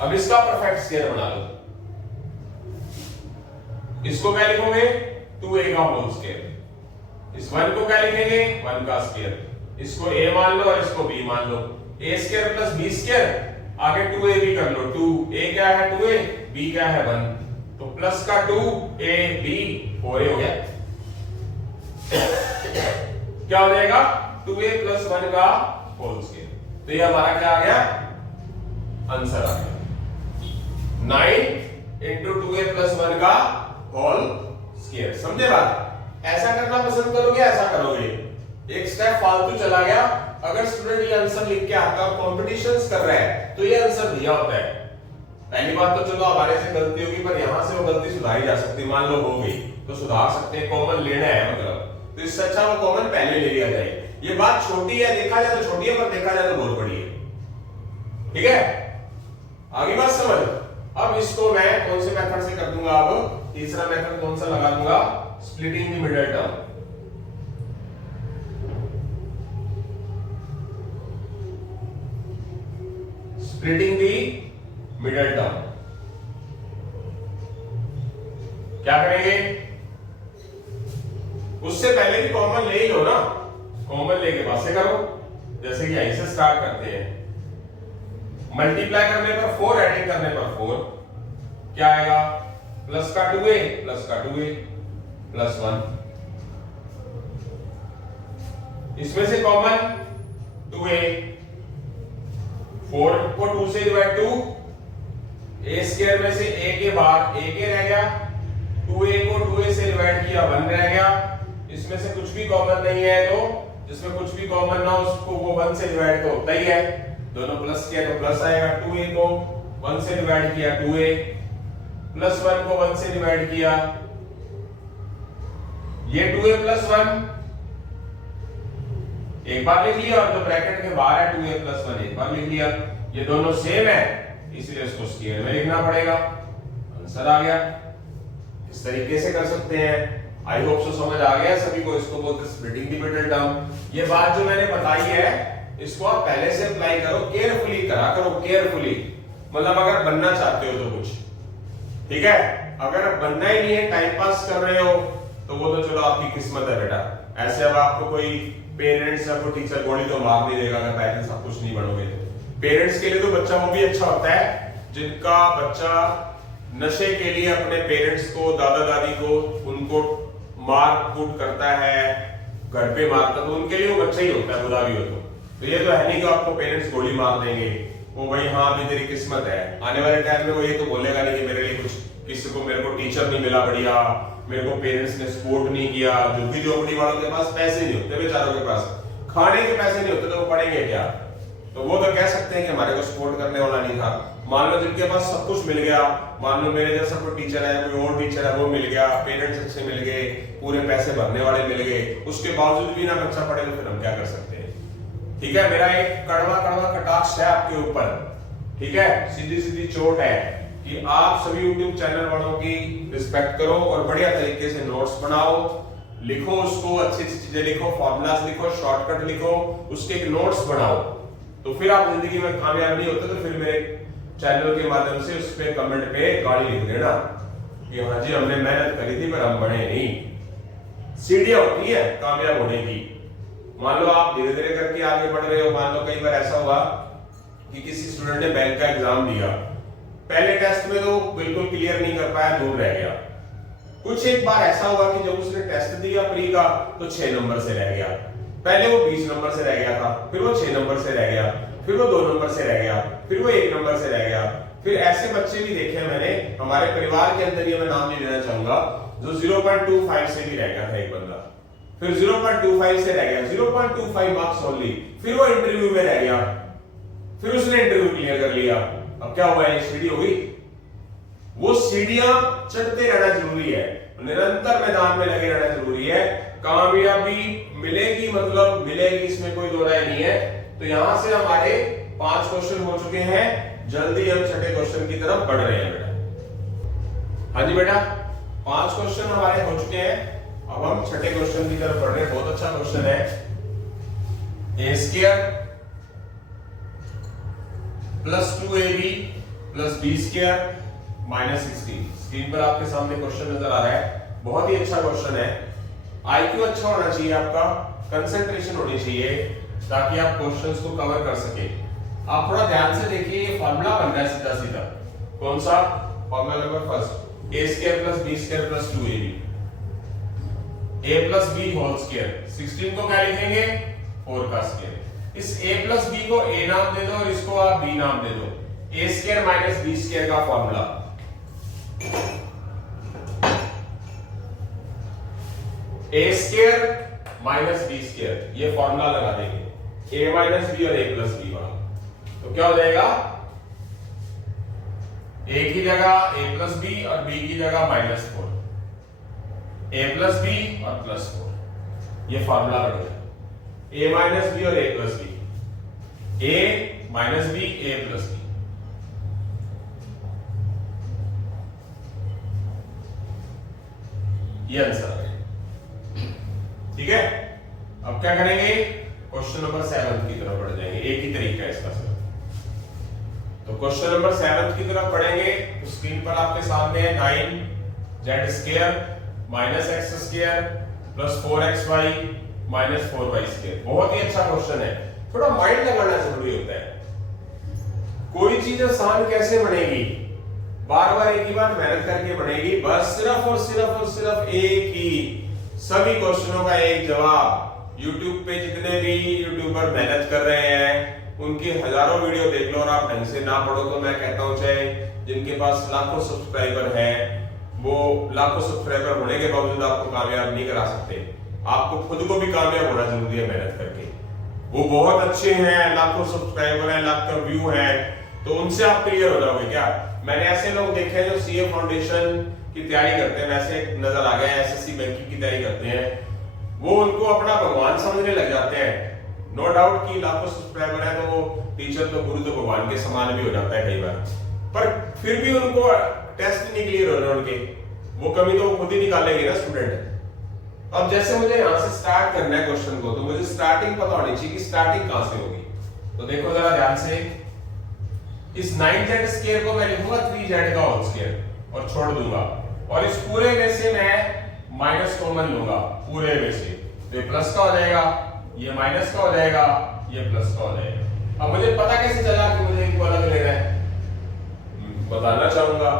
अब इसका परफेक्ट स्क्वायर बना लो। इसको क्या लिखोगे? 2a का होल स्क्वायर। इस 1 को क्या लिखेंगे? 1 का स्क्वायर। इसको a मान लो और इसको b मान लो। a square plus b square, आगे 2a भी कर लो। 2a क्या है? 2a, b क्या है? 1, तो प्लस का 2ab 4a हो गया। क्या हो जाएगा? 2a प्लस 1 का होल स्क्वायर। तो ये हमारा क्या आ गया? आंसर आ गया 9 इंटू 2a प्लस 1 का होल स्क्वायर। समझे बात? ऐसा करना पसंद करोगे, ऐसा करोगे? एक स्टेप फालतू चला गया। अगर स्टूडेंट ये आंसर लिख के आता है, कॉम्पिटिशंस कर रहा है, तो ये आंसर दिया होता है। पहली बात तो चलो हमारे से गलती होगी, पर यहां से वो गलती सुधारी जा सकती है। मान लो हो गई तो सुधार सकते हैं। कॉमन लेना है मतलब, तो इससे अच्छा वो कॉमन पहले ले लिया जाए। ये बात छोटी है, देखा जाए तो छोटी है, पर देखा जाए तो बहुत बड़ी है। ठीक है, आगे बात समझ। अब इसको मैं कौन से मेथड से कर दूंगा? अब तीसरा मेथड कौन सा लगा दूंगा? Splitting the middle term. Splitting the middle term क्या करेंगे? उससे पहले भी कॉमन ले ही लो ना। कॉमन लेके पास से करो। जैसे कि यहीं से स्टार्ट करते हैं। मल्टीप्लाई करने पर 4, एडिंग करने पर 4, क्या आएगा? प्लस का 2a प्लस का 2a प्लस 1। इसमें से कॉमन 2a, 4 को 2 से डिवाइड 2, a स्क्वायर में से a के बाद a के रह गया, 2a को 2a से डिवाइड किया 1 रह गया। इसमें से कुछ भी कॉमन नहीं है, तो जिसमें कुछ भी कॉमन ना उसको वो 1 से डिवाइड तो होता ही है। दोनों प्लस किया तो प्लस आएगा। 2a को 1 से डिवाइड किया 2a, प्लस 1 को 1 से डिवाइड किया, ये 2a प्लस 1 एक बार लिख लिया, और जो ब्रैकेट के बाहर है 2a प्लस 1 एक बार लिख लिया। ये दोनों सेम है, इसलिए इसको स्क्वायर में लिखना पड़ेगा। आंसर आ गया। इस तरीके से कर सकते हैं। आई होप सो समझ आ गया सभी को। इसको बोलते हैं स्प्लिटिंग द मिडिल टर्म। ये बात जो मैंने बताई है, इसको आप पहले से अप्लाई करो, केयरफुली करा करो, केयरफुली। मतलब अगर बनना चाहते हो तो कुछ, ठीक है। अगर बनना ही नहीं है, टाइम पास कर रहे हो, तो वो तो चलो आपकी किस्मत है बेटा। ऐसे अब आपको कोई पेरेंट्स या कोई टीचर गोली तो मार नहीं देगा अगर पेरेंट्स आप कुछ नहीं बनोगे तो। पेरेंट्स के लिए तो बच्चा वो भी अच्छा होता है जिनका बच्चा नशे के लिए अपने पेरेंट्स को, दादा दादी को, उनको मार कूट करता है, घर पे मारता, तो उनके लिए वो बच्चा ही होता है, बुरा भी हो तो ये तो है नहीं कि आपको पेरेंट्स गोली मार देंगे। वो भाई हाँ अभी तेरी किस्मत है, आने वाले टाइम में वो ये तो बोलेगा नहीं कि मेरे लिए कुछ, किसी को मेरे को टीचर नहीं मिला बढ़िया, मेरे को पेरेंट्स ने सपोर्ट नहीं किया। झुग्गी झोपड़ी वालों के पास पैसे नहीं होते, बेचारों के पास खाने के पैसे नहीं होते, तो वो पढ़ेंगे क्या? तो वो तो कह सकते हैं कि हमारे को सपोर्ट करने वाला नहीं था। मान लो जिनके पास सब कुछ मिल गया, मान लो मेरे जैसा कोई टीचर है, कोई और टीचर है, वो मिल गया, पेरेंट्स अच्छे मिल गए, पूरे पैसे भरने वाले मिल गए, उसके बावजूद भी ना बच्चा पढ़े, तो फिर हम क्या कर सकते हैं? ठीक है, मेरा एक कड़वा कड़वा कटाक्ष है आपके ऊपर, ठीक है, सीधी सीधी चोट है कि आप सभी YouTube चैनल वालों की रिस्पेक्ट करो और बढ़िया तरीके से नोट्स बनाओ, लिखो, उसको अच्छी अच्छी चीजें लिखो, फॉर्मूलाज लिखो, शॉर्टकट लिखो, उसके एक नोट्स बनाओ। तो फिर आप जिंदगी में कामयाब नहीं होते, तो फिर मेरे चैनल के माध्यम से उस पे कमेंट पे गाली लिख देना कि हाँ जी हमने मेहनत करी थी पर हम बढ़े नहीं। सीढ़ियां होती है कामयाब होने की। मान लो आप धीरे धीरे करके आगे बढ़ रहे हो, मान लो कई बार ऐसा हुआ कि किसी स्टूडेंट ने बैंक का एग्जाम दिया, पहले टेस्ट में तो बिल्कुल क्लियर नहीं कर पाया, दूर रह गया। कुछ एक बार ऐसा हुआ कि जब उसने टेस्ट दिया प्री का तो 6 नंबर से रह गया। पहले वो 20 नंबर से रह गया था, फिर वो 6 नंबर से रह गया, फिर वो 2 नंबर से रह गया, फिर वो 1 नंबर से रह गया। फिर ऐसे बच्चे भी देखे मैंने हमारे परिवार के अंदर, ये मैं नाम नहीं लेना चाहूंगा, जो 0.25 से भी रह गया था एक बंदा, फिर 0.25 से रह गया, 0.25 मार्क्स ओनली, फिर वो इंटरव्यू में रह गया, फिर उसने इंटरव्यू क्लियर कर लिया। अब क्या हुआ, एक सीढ़ी हो गई। वो सीढ़ियां चढ़ते रहना जरूरी है, निरंतर मैदान में लगे रहना जरूरी है। कामयाबी मिलेगी, मतलब मिलेगी, इसमें कोई दो राय नहीं है। तो यहां से हमारे 5 क्वेश्चन हो चुके हैं, जल्दी हम छठे क्वेश्चन की तरफ बढ़ रहे हैं बेटा। हाँ जी बेटा, 5 क्वेश्चन हमारे हो चुके हैं, अब हम छठे क्वेश्चन की तरफ बढ़ रहे हैं। बहुत अच्छा क्वेश्चन है। A square plus 2ab plus b square minus 16। Screen पर आपके सामने क्वेश्चन नजर आ रहा है, बहुत ही अच्छा क्वेश्चन है। आईक्यू अच्छा होना चाहिए आपका, कंसंट्रेशन होनी चाहिए ताकि आप क्वेश्चंस को कवर कर सके। आप थोड़ा ध्यान से देखिए, ये फार्मूला बन रहा है सीधा सीधा। कौन सा formula? Number first, a square plus b square plus 2ab, a plus b whole square. 16 को क्या लिखेंगे? 4 का स्क्वायर। इस a प्लस b को a नाम दे दो और इसको आप b नाम दे दो। a square minus b square का formula, a square minus b square, ये फार्मूला लगा देंगे, a माइनस b और a प्लस b वाला। तो क्या हो जाएगा? a की जगह a प्लस b और b की जगह माइनस 4, a प्लस b और प्लस 4, ये फार्मूला बनेगा। a माइनस b और a plus b, a minus b a plus b। ये आंसर है, ठीक है। अब क्या करेंगे? क्वेश्चन नंबर 7 की तरफ बढ़ जाएंगे, एक ही तरीका है इसका सिर्फ। तो क्वेश्चन नंबर 7 की तरफ बढ़ेंगे तो स्क्रीन पर आपके सामने है 9z square minus x square plus 4xy minus 4y square. बहुत ही अच्छा क्वेश्चन है, थोड़ा माइंड लगाना जरूरी होता है। कोई चीज आसान कैसे बनेगी? बार बार एक ही बार मेहनत करके बनेगी, बस सिर्फ और सिर्फ एक ही, सभी क्वेश्चनों का एक जवाब। YouTube पे जितने भी यूट्यूबर मेहनत कर रहे हैं उनकी हजारों वीडियो देख लो और आप ढंग से ना पढ़ो तो मैं कहता हूं, चाहे जिनके पास लाखों सब्सक्राइबर हैं, वो लाखों सब्सक्राइबर होने के बावजूद आपको कामयाब नहीं करा सकते। आपको खुद को भी कामयाब होना जरूरी है मेहनत करके। वो बहुत अच्छे हैं, लाखों सब्सक्राइबर हैं, लाख का व्यू है, तो उनसे आप क्लियर हो जाओगे क्या? मैंने ऐसे लोग देखे हैं जो सीए फाउंडेशन की तैयारी करते हैं, वैसे नजर आ गए, एसएससी बैंकिंग की तैयारी करते हैं, वो उनको अपना भगवान समझने लग जाते हैं। नो डाउट कि लाखों सब्सक्राइबर है तो वो टीचर तो गुरु तो भगवान के समान भी हो जाता है कई बार, पर फिर भी उनको टेस्ट नहीं क्लियर हो रहे उनके, वो कमी तो खुद ही निकालेंगे ना स्टूडेंट। अब जैसे मुझे यहाँ से स्टार्ट करना है क्वेश्चन को, तो मुझे स्टार्टिंग पता होनी चाहिए कि स्टार्टिंग कहां से होगी। तो देखो जरा ध्यान से, इस 9z स्क्वायर को मैं लिखूंगा 3z का होल स्क्वायर और छोड़ दूंगा, और इस पूरे में से मैं माइनस कॉमन लूंगा पूरे में से, तो ये प्लस का हो जाएगा, ये माइनस का हो जाएगा, ये प्लस का हो जाएगा। अब मुझे पता कैसे चला कि मुझे इनको अलग लेना है? बताना चाहूंगा,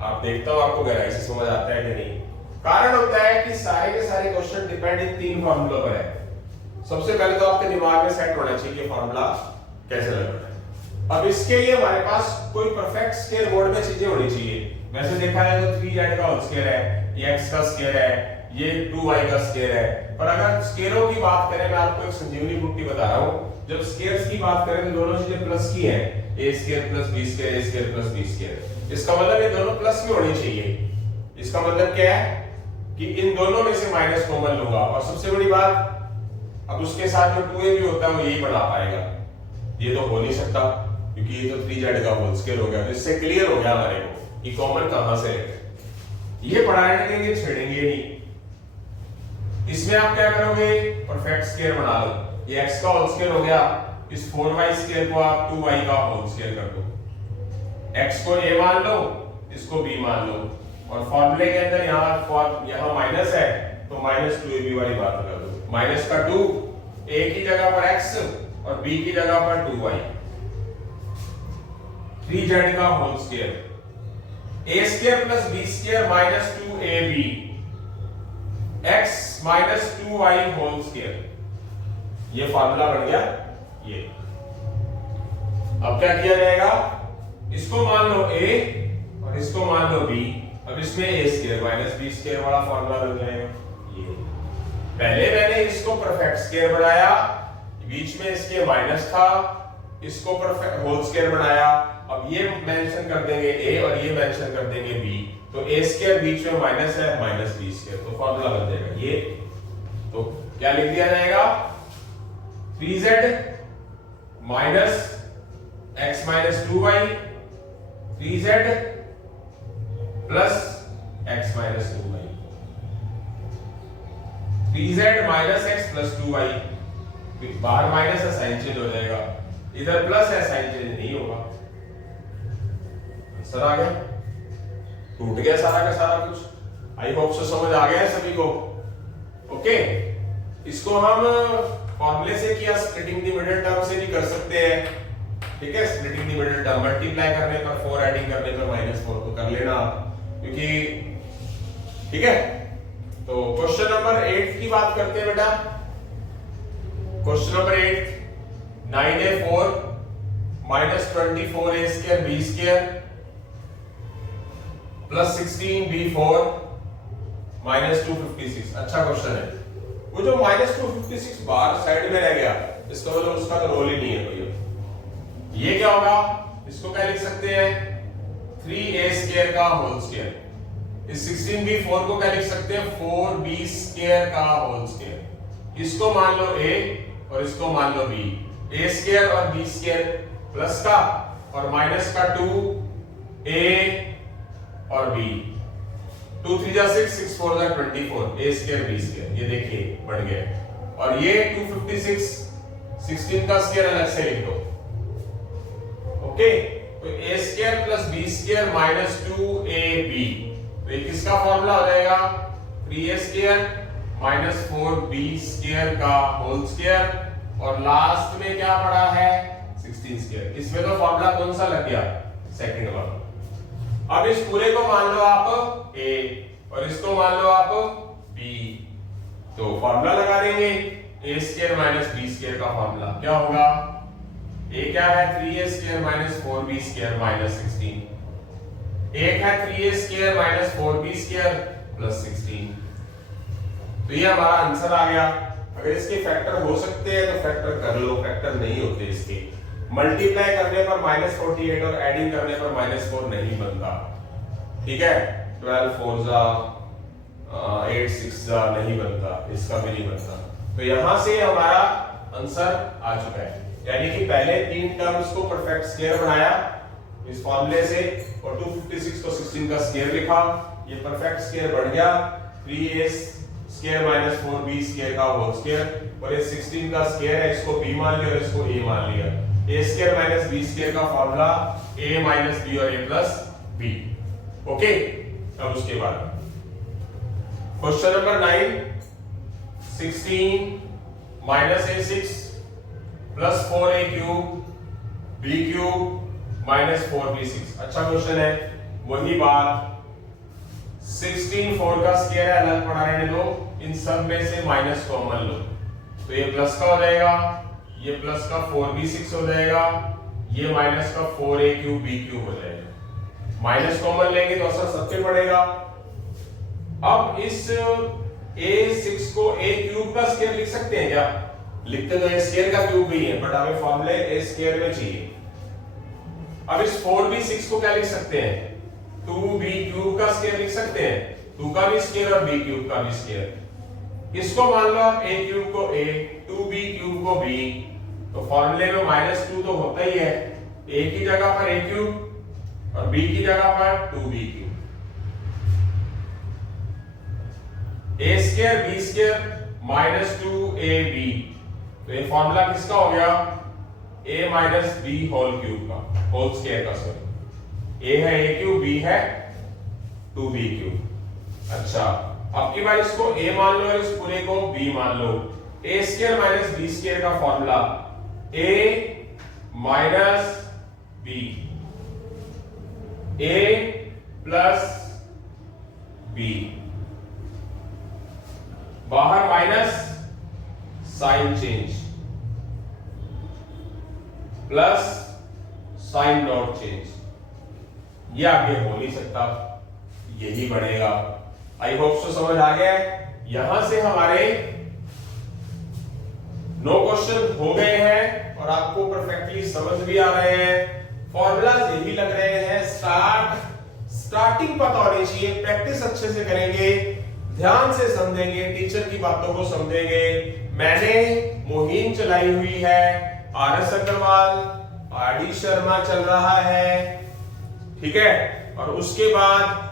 आप देखता हूं आपको गहराई से समझ आता है कि नहीं। कारण होता है कि सारे के सारे क्वेश्चन डिपेंड इन 3 फार्मूला पर है। सबसे पहले तो आपके दिमाग में सेट होना चाहिए कि फार्मूला कैसे लगाना है। अब इसके लिए हमारे पास कोई परफेक्ट स्क्वायर बोर्ड में चीजें होनी चाहिए। वैसे देखा है तो 3z का होल स्क्वायर है, ये x का स्क्वायर है, ये 2y का स्क्वायर है, पर अगर स्क्वायरों की बात करें, मैं आपको एक संजीवनी बुट्टी बता रहा हूं, जब स्क्वायर्स की बात करें तो दोनों चीजें प्लस की हैं, a square plus b square, a square plus b square. इसका मतलब ये दोनों प्लस में होनी चाहिए। इसका मतलब क्या है कि इन दोनों में से माइनस कॉमन लूंगा, और सबसे बड़ी बात, अब उसके साथ जो 2a भी होता है वो यही बना पाएगा, ये तो हो नहीं सकता क्योंकि ये तो 3z का होल स्क्वायर हो गया। तो इससे क्लियर हो गया हमारे को कि कॉमन कहां से है। ये पढ़ाने के छेड़ेंगे नहीं। इसमें आप क्या करोगे? परफेक्ट स्क्वायर बना लो। ये x का होल स्क्वायर हो गया, इस 4y स्क्वायर को आप 2y का होल स्क्वायर कर दो, x को a मान लो, इसको b मान लो, और फॉर्मूले के अंदर यहाँ माइनस है तो माइनस 2ab वाली बात कर दो। माइनस का 2, a की जगह पर x और b की जगह पर 2y, 3z का whole square, a square plus b square minus 2ab x minus 2y whole square. ये फार्मूला बन गया ये। अब क्या किया जाएगा, इसको मान लो a और इसको मान लो b। अब इसमें a square minus b square वाला फार्मूला बन जाएगा ये। पहले मैंने इसको परफेक्ट स्क्वायर बनाया, बीच में इसके माइनस था, इसको परफेक्ट होल स्क्वायर बनाया। अब ये मेंशन कर देंगे a और ये मेंशन कर देंगे b, तो a स्क्वायर बीच में माइनस है, माइनस b स्क्वायर, तो फार्मूला बन जाएगा ये। तो क्या लिख दिया जाएगा, 3z minus x minus 2y, 3z plus x minus 2y, 3z minus x plus 2y। बाहर माइनस है, साइन चेंज हो जाएगा, इधर प्लस है, साइन चेंज नहीं होगा। आंसर आ गया, टूट गया सारा का सारा कुछ। आई होप सो समझ आ गया है सभी को। ओके, इसको हम फॉर्मूले से किया, स्प्लिटिंग द मिडिल टर्म से भी कर सकते हैं। ठीक है, splitting the middle term multiply करने पर 4 ऐडिंग करने पर -4 तो कर लेना आप, क्योंकि ठीक है। तो क्वेश्चन नंबर 8 की बात करते हैं बेटा। Question number 8, 9a4 minus 24a square b square plus 16b4 minus 256। अच्छा क्वेश्चन है। वो जो माइनस 256 बाहर साइड में रह गया, इसका मतलब उसका तो रोल ही नहीं है कोई। ये क्या होगा, इसको क्या लिख सकते हैं, 3a स्क्वायर का होल स्क्वायर। इस 16b4 को क्या लिख सकते हैं, 4b स्क्वायर का होल स्क्वायर। इसको मान लो a और इसको मान लो b। a स्क्वायर और b स्क्वायर प्लस का और माइनस का 2a और b, 2 3 जा 6, 6 4 जा 24, a स्क्वायर b स्क्वायर। ये देखिए बढ़ गया। और ये 256 16 का स्क्वायर अलग से लिख दो। ओके, तो a square plus b square minus 2ab, तो ये किसका फॉर्मूला हो जाएगा, 3a square minus 4b square का होल स्क्वायर, और लास्ट में क्या पड़ा है, 16 स्क्वायर। इसमें तो फॉर्मूला कौन सा लग गया, सेकंड वाला। अब इस पूरे को मान लो आप a और इसको मान लो आप b, तो फॉर्मूला लगा देंगे, a square minus b square का फॉर्मूला क्या होगा, a क्या है, 3a square minus 4b square minus 16, एक है 3a square minus 4b square plus 16। तो ये हमारा आंसर आ गया। अगर इसके फैक्टर हो सकते हैं तो फैक्टर कर लो, फैक्टर नहीं होते इसके। मल्टीप्लाई करने पर -48 और एडिंग करने पर -4 नहीं बनता। ठीक है, 12 4 जा 8 6 जा नहीं बनता, इसका भी नहीं बनता। तो यहां से हमारा आंसर आ चुका है। यानी कि पहले 3 टर्म्स को परफेक्ट स्क्वायर बनाया इस फॉर्मूले से, और 256 को 16 का स्क्वायर लिखा, ये परफेक्ट स्क्वायर बन गया 3a square minus 4b square का होल स्क्वायर, और ये 16 का स्क्वायर है, इसको b मान लिया और इसको a मान लिया। a square minus b square का फॉर्मूला a माइनस b और a प्लस b। ओके, अब उसके बाद question number 9, 16 minus a6 plus 4a cube b cube minus 4b6। अच्छा क्वेश्चन है। वही बात, 16 4 का स्क्वायर है, अलग पड़ा रहने दो, इन सब में से माइनस कॉमन लो, तो ये प्लस का हो जाएगा, ये प्लस का 4b6 हो जाएगा, ये माइनस का 4a क्यूब b क्यूब हो जाएगा। माइनस कॉमन लेंगे तो असर सब पे पड़ेगा। अब इस a6 को a क्यूब का स्क्वायर लिख सकते हैं क्या, लिखते तो a स्क्वायर का क्यूब भी है, बट हमें फॉर्मूले a स्क्वायर में चाहिए। अब इस 4b6 को क्या लिख सकते हैं, 2b क्यूब का स्क्वायर लिख सकते हैं, 2 का भी स्क्वायर और b क्यूब का भी स्क्वायर। इसको मान लो आप a क्यूब को a, 2b क्यूब को b, तो फॉर्मूले में -2 तो होता ही है, a की जगह पर a क्यूब और b की जगह पर 2b cube. a square b square -2ab, तो ये फॉर्मूला किसका हो गया, a minus b whole cube का, होल स्क्वायर का, सॉरी। a है a क्यूब, b है 2b क्यूब। अच्छा, अब की बार इसको a मान लो और इस पूरे को b मान लो। a square minus b square का formula a minus b a plus b, बाहर minus sign change plus sign dot change, ये आगे हो नहीं सकता, यही बढ़ेगा। आई होप सो समझ आ गया। यहां से हमारे 9 क्वेश्चन हो गए हैं और आपको परफेक्टली समझ भी आ रहे हैं, फॉर्मूलाज यही लग रहे हैं। स्टार्टिंग पता होनी चाहिए, प्रैक्टिस अच्छे से करेंगे, ध्यान से समझेंगे, टीचर की बातों को समझेंगे। मैंने मुहिम चलाई हुई है, RS अग्रवाल, RD शर्मा चल रहा है, ठीक है। और उसके बाद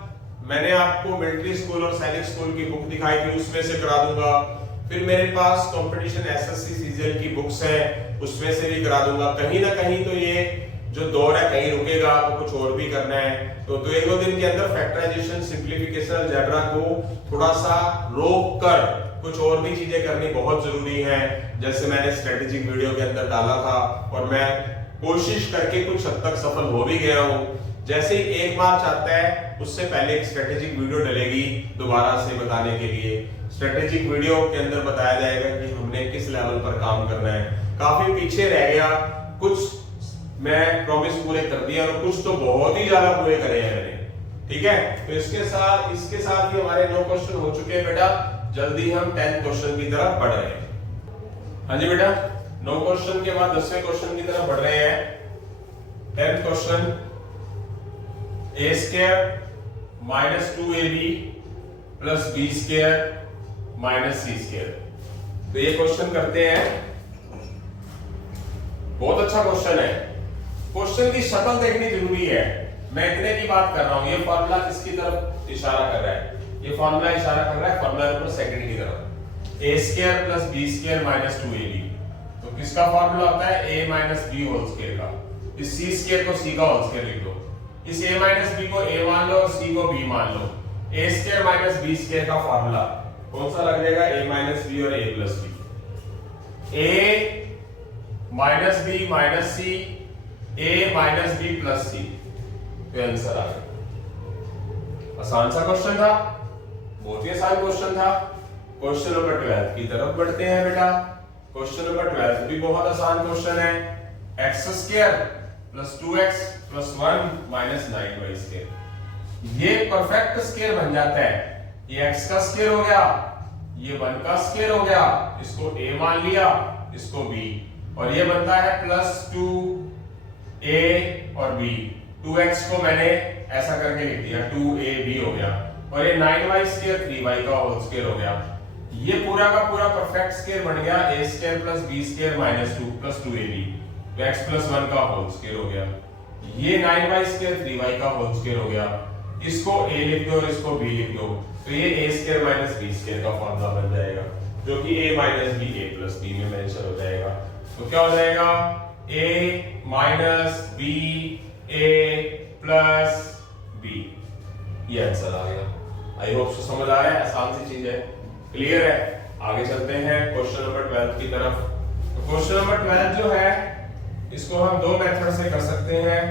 मैंने आपको मिलिट्री स्कूल और सैनिक स्कूल की बुक दिखाई थी, उसमें से करा दूंगा। फिर मेरे पास कंपटीशन SSC CGL की बुक्स हैं, उसमें से भी करा दूंगा। कहीं ना कहीं तो ये जो दौर है कहीं रुकेगा, तो कुछ और भी करना है। तो 1-2 दिन के अंदर फैक्टराइजेशन, सिंप्लीफिकेशन, अलजेब्रा को थोड़ा सा रोक कर कुछ और भी चीजें करनी बहुत जरूरी है। जैसे मैंने स्ट्रेटेजिक वीडियो के अंदर डाला था और मैं कोशिश करके कुछ हद तक सफल हो भी गया हूं। जैसे ही 1 मार्च आता है उससे पहले एक स्ट्रेटेजिक वीडियो डलेगी दोबारा से बताने के लिए। स्ट्रेटेजिक वीडियो के अंदर बताया जाएगा कि हमने किस लेवल पर काम करना है। काफी पीछे रह गया, कुछ मैं प्रॉमिस पूरे कर दिया और कुछ तो बहुत ही ज्यादा पूरे करे हैं मैंने, ठीक है। तो इसके साथ ही हमारे 9 क्वेश्चन हो चुके हैं बेटा। जल्दी हम 10th क्वेश्चन की तरफ बढ़ रहे हैं। हाँ जी बेटा, 9 क्वेश्चन के बाद 10वें क्वेश्चन की तरफ बढ़ रहे हैं। 10th question, a square minus 2ab plus b square minus c square. तो ये क्वेश्चन करते हैं, बहुत अच्छा क्वेश्चन है। क्वेश्चन की शक्ल देखनी जरूरी है। मैं इतने की बात कर रहा हूं, ये फॉर्मूला किसकी तरफ इशारा कर रहा है? ये फॉर्मूला इशारा कर रहा है फॉर्मूला नंबर सेकंड की तरफ, a square plus b square minus 2ab। तो किसका फॉर्मूला होता है? a minus b whole square का। इस c स्क्वायर को c का होल स्क्वायर लिख दो, इस a माइनस b को a मान लो और c को b मान लो। a square minus b square का फॉर्मूला कौन सा लग जाएगा? a माइनस b और a plus b। a minus b minus c, a minus b plus c। तो आंसर आ गया। आसान सा क्वेश्चन था, बहुत ही आसान क्वेश्चन था। क्वेश्चन नंबर 12 की तरफ बढ़ते हैं बेटा। क्वेश्चन नंबर 12 भी बहुत आसान क्वेश्चन है। x square plus 2x plus 1 minus 9y square. ये परफेक्ट स्क्वायर बन जाता है। ये x का स्क्वायर हो गया, ये 1 का स्क्वायर हो गया, इसको a मान लिया, इसको b, और ये बनता है प्लस 2a और b। 2x को मैंने ऐसा करके लिख दिया, 2ab हो गया, और ये 9y स्क्वायर 3y का होल स्क्वायर हो गया। ये पूरा का पूरा परफेक्ट स्क्वायर बन गया, a square plus b square minus 2 plus 2ab, तो x प्लस 1 का होल स्क्वायर हो गया। ये 9y स्क्वायर 3y का होल स्क्वायर हो गया। इसको a लिख दो और इसको b लिख दो, तो ये a square minus b square का फॉर्मूला बन जाएगा, जो कि a minus b a plus b में मेंशन हो जाएगा। तो क्या हो जाएगा? a minus b a plus b। ये आंसर आ गया। आई होप समझ आ रहा है, आसान सी चीज है, क्लियर है। आगे चलते हैं क्वेश्चन नंबर 12 की तरफ। तो क्वेश्चन नंबर 12 जो है, इसको हम 2 मेथड से कर सकते हैं।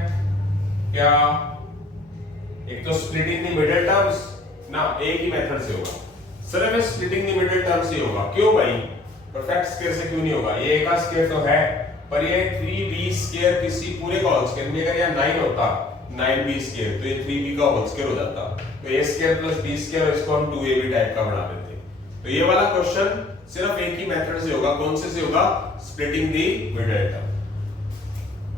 क्या? एक तो स्प्लिटिंग द मिडिल टर्म्स ना, एक ही मेथड से होगा, सिर्फ स्प्लिटिंग द मिडिल टर्म्स ही होगा। क्यों भाई? परफेक्ट स्क्वायर से क्यों नहीं होगा? ये a का स्क्वायर तो है, पर ये 3b स्क्वायर किसी पूरे का होल स्क्वायर में, अगर यहां 9 होता 9b स्क्वायर, तो ये 3b का होल स्क्वायर हो जाता। तो a square plus b square, इसको हम 2ab टाइप का बना देते। तो ये वाला क्वेश्चन सिर्फ एक ही मेथड से होगा। कौन से होगा? Splitting the middle term.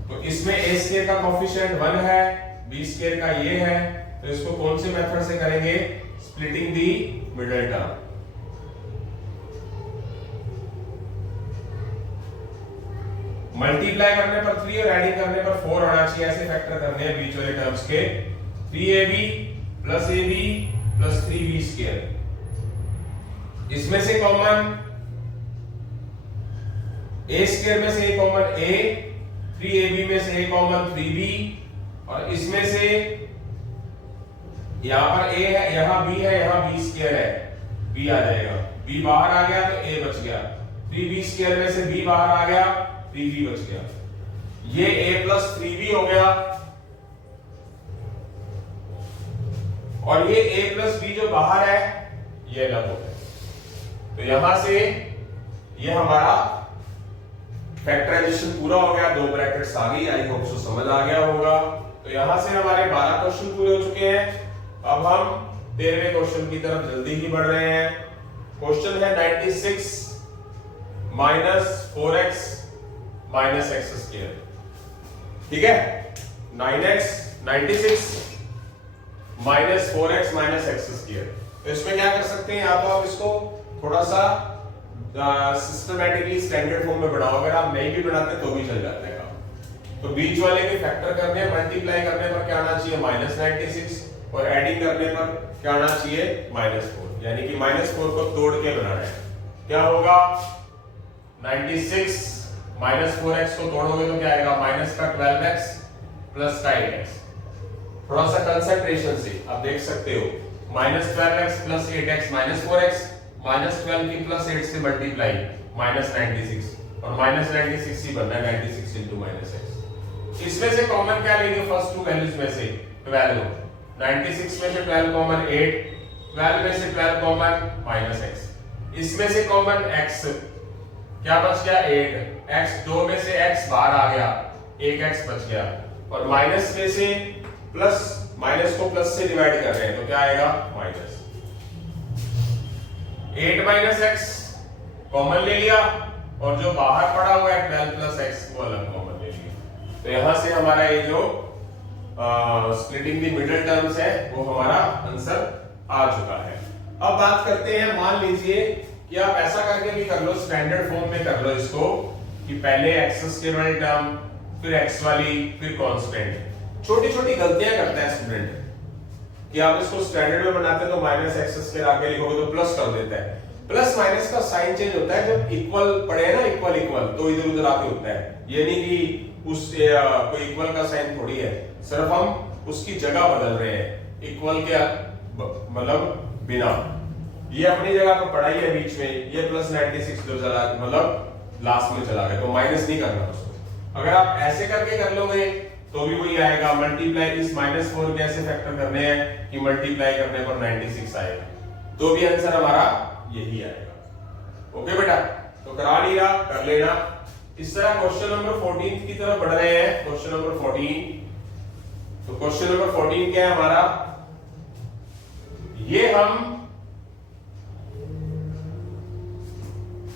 तो इसमें a स्क्वायर का कोएफिशिएंट 1 है, b स्क्वायर का ये है, तो इसको कौन से मेथड से करेंगे? Splitting the middle term. Multiply करने पर 3 और एडिंग करने पर 4 आना चाहिए, ऐसे फैक्टर करने हैं बीच वाले टर्म्स के। 3ab plus ab plus 3b square, इसमें से कॉमन a स्क्वायर में से कॉमन a, 3ab में से कॉमन 3b, और इसमें से यहां पर a है, यहां b है, यहां b स्क्वायर है, b आ जाएगा, b बाहर आ गया तो a बच गया, 3b स्क्वायर में से b बाहर आ गया, 3b बच गया। ये a प्लस 3b हो गया, और ये a प्लस बी जो बाहर है ये अलग हो गया। तो यहां से ये हमारा फैक्टराइजेशन पूरा हो गया, दो ब्रैकेट्स आ गई, आई होप सो समझ आ गया होगा। तो यहां से हमारे 12 क्वेश्चन पूरे हो चुके हैं। अब हम 13वें क्वेश्चन की तरफ जल्दी ही बढ़ रहे हैं। क्वेश्चन है 96 minus 4x minus x square. ठीक है, 96 minus 4x minus x square. तो इसमें क्या कर सकते हैं, या तो आप इसको थोड़ा सा सिस्टमैटिकली स्टैंडर्ड फॉर्म में बनाओ, अगर आप नहीं भी बनाते तो भी चल जाता है काम। तो बीच वाले के फैक्टर करने, मल्टीप्लाई करने पर क्या आना चाहिए, -96, और एडिंग करने पर क्या आना चाहिए, -4, यानी कि -4 को तोड़ के बनाना है। क्या होगा, 96 माइनस 4x को तोड़ोगे तो क्या आएगा, माइनस का 12x प्लस का 8x। थोड़ा सा कंसंट्रेशन से आप देख सकते हो, -12x plus 8x minus 4x, -12 की प्लस 8 से मल्टीप्लाई -96, और -96 ही बनना है, 96 into -x। इसमें से कॉमन क्या लेंगे, फर्स्ट टू वैल्यूज में से 12, 96 में से 12 कॉमन 8, 12 में से 12 कॉमन -x, इसमें से कॉमन x क्या बच गया, 8, x 2 में से x बाहर आ गया, 1x बच गया, और माइनस में से प्लस, माइनस को प्लस से डिवाइड कर रहे हैं तो क्या आएगा, माइनस 8 माइनस एक्स कॉमन ले लिया, और जो बाहर पड़ा हुआ है 12 प्लस एक्स वो अलग कॉमन ले लिया। तो यहां से हमारा ये जो स्प्लिटिंग द मिडिल टर्म्स है वो हमारा आंसर आ चुका है। अब बात करते हैं, मान लीजिए कि आप ऐसा करके भी कर लो, स्टैंडर्ड फॉर्म में कर लो इसको, कि पहले एक्स स्क्वायर वाली टर्म, फिर एक्स वाली, फिर कांस्टेंट। छोटी छोटी गलतियां करता है स्टूडेंट कि आप इसको स्टैंडर्ड में बनाते तो माइनस एक्स स्क्वायर आगे लिखोगे तो प्लस कर देता है। प्लस माइनस का साइन चेंज होता है जब इक्वल पड़े ना, इक्वल इक्वल तो इधर उधर आके होता है, ये नहीं कि उस कोई इक्वल का साइन थोड़ी है, सिर्फ हम उसकी जगह बदल रहे हैं, इक्वल के मतलब बिना। ये अपनी जगह पर पढ़ाई है बीच में, ये प्लस 96 जो चला मतलब लास्ट में चला गया, तो माइनस नहीं करना उसको। अगर आप ऐसे करके कर लोगे तो भी वही आएगा। मल्टीप्लाई इस -4 कैसे फैक्टर करने हैं कि मल्टीप्लाई करने पर 96 आएगा, तो भी आंसर हमारा यही आएगा। ओके बेटा, तो करा लिया, कर लेना। इस तरह क्वेश्चन नंबर 14 की तरफ बढ़ रहे हैं। क्वेश्चन नंबर 14, तो क्वेश्चन नंबर 14 क्या है हमारा, ये हम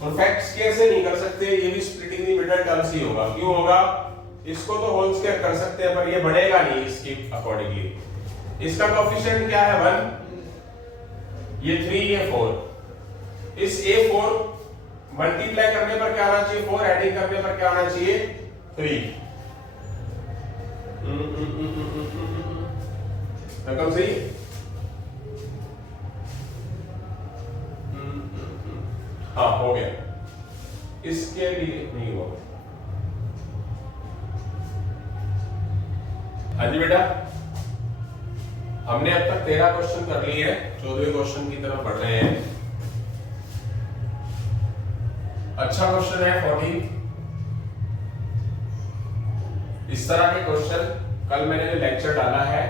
परफेक्ट स्क्वायर से नहीं कर सकते, ये भी स्प्लिटिंग द मिडिल टर्म्स ही होगा। क्यों होगा, इसको तो होल स्क्वायर कर सकते हैं पर ये बढ़ेगा नहीं इसके अकॉर्डिंगली। इसका कोएफिशिएंट क्या है, 1, ये 3, ये 4। इस A4 मल्टीप्लाई करने पर क्या आना चाहिए, 4, एडिंग करने पर क्या आना चाहिए, 3। रकम सही, हाँ हो गया, इसके लिए नहीं हुआ। हाँ जी बेटा, हमने अब तक 13 क्वेश्चन कर लिए हैं, 14वें क्वेश्चन की तरफ बढ़ रहे हैं। अच्छा क्वेश्चन है 14। इस तरह के क्वेश्चन कल मैंने जो लेक्चर डाला है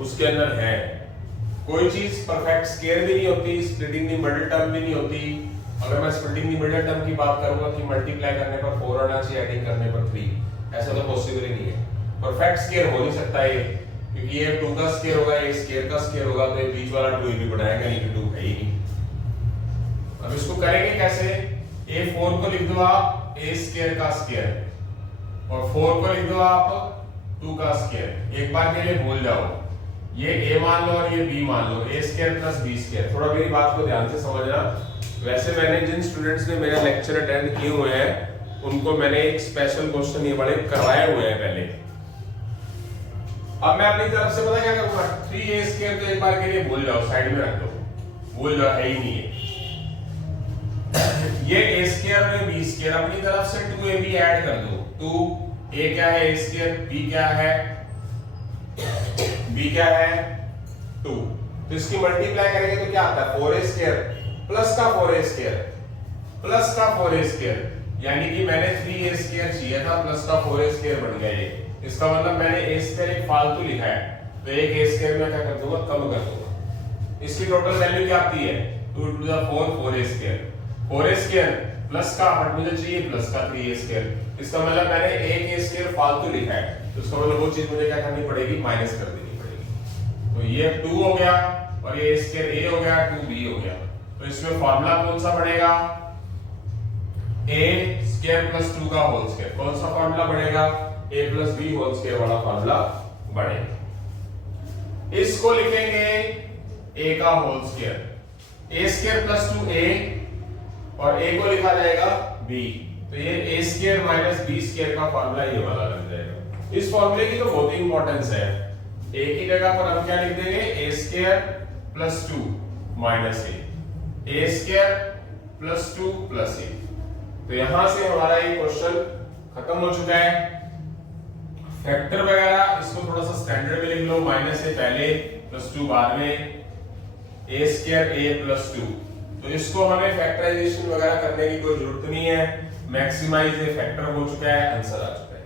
उसके अंदर है। कोई चीज परफेक्ट स्क्वायर भी नहीं होती, स्प्लिटिंग द मिडिल टर्म भी नहीं होती। अगर मैं स्प्लिटिंग द मिडिल टर्म की बात करूंगा कि मल्टीप्लाई करने पर 4 आना चाहिए, एडिंग करने पर 3, ऐसा तो पॉसिबल ही नहीं है। परफेक्ट स्क्वायर हो नहीं सकता ये, क्योंकि ये 2 का स्क्वायर होगा, ये स्क्वायर का स्क्वायर होगा, तो ये बीच वाला 2 भी बनाएगा नहीं, कि 2 है ही नहीं। अब इसको करेंगे कैसे, A4 को लिख दो आप a स्क्वायर का स्क्वायर, और 4 को लिख दो आप 2 का स्क्वायर। एक बार के लिए भूल जाओ, ये a मान लो और ये b मान लो, a square plus b square. थोड़ा मेरी बात को ध्यान से समझना। वैसे मैंने जिन स्टूडेंट्स ने मेरा लेक्चर अटेंड किए हुए हैं उनको मैंने एक स्पेशल क्वेश्चन ये बड़े करवाए हुए हैं पहले। अब मैं अपनी तरफ से पता क्या करूंगा, 3a स्क्वायर तो एक बार के लिए भूल जाओ, साइड में रख दो, भूल जाओ, है ही नहीं है। ये a स्क्वायर में b स्क्वायर, अपनी तरफ से 2ab ऐड कर दो। 2a क्या है, a स्क्वायर, b क्या है, b क्या है, 2। तो इसकी मल्टीप्लाई करेंगे तो क्या आता है, 4a स्क्वायर प्लस का 4a स्क्वायर प्लस का 4a स्क्वायर, यानी कि मैंने 3a स्क्वायर चाहिए था, प्लस का 4a स्क्वायर बन गया ये। इसका मतलब मैंने a स्क्वायर एक फालतू लिखा है, तो एक ए स्क्वायर में क्या कर दूंगा, कम कर दूंगा। इसकी टोटल वैल्यू क्या आती है 2 to the 4 4a square, 4a square plus का बट मुझे चाहिए प्लस का 3a स्क्वायर। इसका मतलब मैंने एक a स्क्वायर फालतू लिखा है, तो इसका मतलब वो चीज मुझे क्या करनी पड़ेगी, माइनस कर देनी पड़ेगी। तो ये 2 हो गया और ये a स्क्वायर a हो गया, 2b हो गया। तो इसमें फार्मूला कौन सा बनेगा, a स्क्वायर प्लस 2 का होल स्क्वायर। कौन सा फार्मूला बनेगा, a plus b whole square वाला फार्मूला बनेगा। इसको लिखेंगे a का whole square, a square plus 2a और a को लिखा जाएगा b, तो ये a square minus b square का फार्मूला ये वाला बन जाएगा। इस फार्मूले की तो बहुत ही इंपॉर्टेंस है। a की जगह पर हम क्या लिख देंगे, a square plus 2 minus a square plus 2 plus a। तो यहां से हमारा ये क्वेश्चन खत्म हो चुका है। फैक्टर वगैरह इसको थोड़ा सा स्टैंडर्ड में लिख लो, माइनस a पहले प्लस 2 बाद में, a स्क्वायर a प्लस 2। तो इसको हमें फैक्टराइजेशन वगैरह करने की कोई जरूरत नहीं है, मैक्सिमाइज ए फैक्टर हो चुका है, आंसर आ चुका है।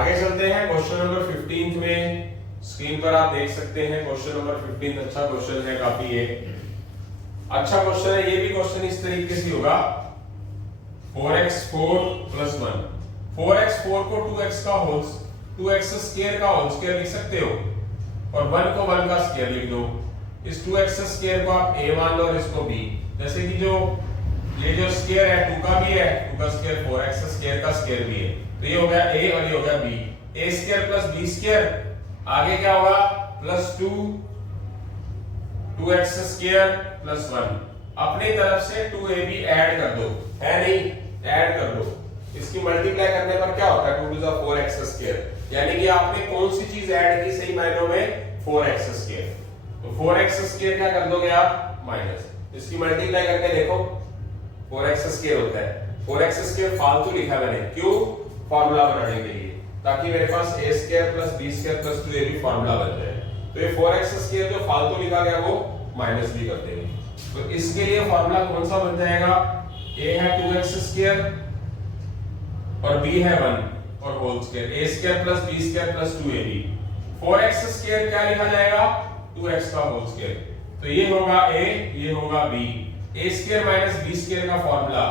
आगे चलते हैं क्वेश्चन नंबर 15 में। स्क्रीन पर आप देख सकते हैं क्वेश्चन नंबर 15 अच्छा क्वेश्चन है, काफी ये अच्छा क्वेश्चन है। ये भी क्वेश्चन इस तरीके से होगा 4x4 प्लस 1, 4x4 को 2x का होल 2x स्क्वायर का होल स्क्वायर लिख सकते हो और 1 को 1 का स्क्वायर लिख दो। इस 2x स्क्वायर को आप a मान लो और इसको b। जैसे कि जो ये जो स्क्वायर है 2 का भी है, 2 का स्क्वायर 4x स्क्वायर का स्क्वायर भी है, तो ये हो गया a और ये हो गया b। a square plus b square, आगे क्या होगा प्लस 2 2x स्क्वायर प्लस 1। अपनी तरफ से 2ab ऐड कर दो, है नहीं, ऐड कर दो। इसकी मल्टीप्लाई करने पर क्या होता है 2 टू द 4x स्क्वायर, यानी कि आपने कौन सी चीज ऐड की सही मायनों में 4x स्क्वायर। तो 4x स्क्वायर क्या कर दोगे आप माइनस, इसकी मल्टीप्लाई करके देखो 4x स्क्वायर होता है। 4x स्क्वायर फालतू लिखा मैंने, क्यों, फार्मूला बनाने के लिए, ताकि मेरे पास a square plus b square plus 2ab formula बन जाए। तो ये 4x स्क्वायर जो फालतू लिखा गया वो माइनस भी कर देंगे। तो इसके लिए फार्मूला कौन सा बन जाएगा, a है 2x स्क्वायर और b है 1 और whole square, a square plus b square plus 2ab। 4x square क्या लिखा जाएगा 2x का होल स्क्वायर, तो ये होगा a, ये होगा b। a square minus b square का formula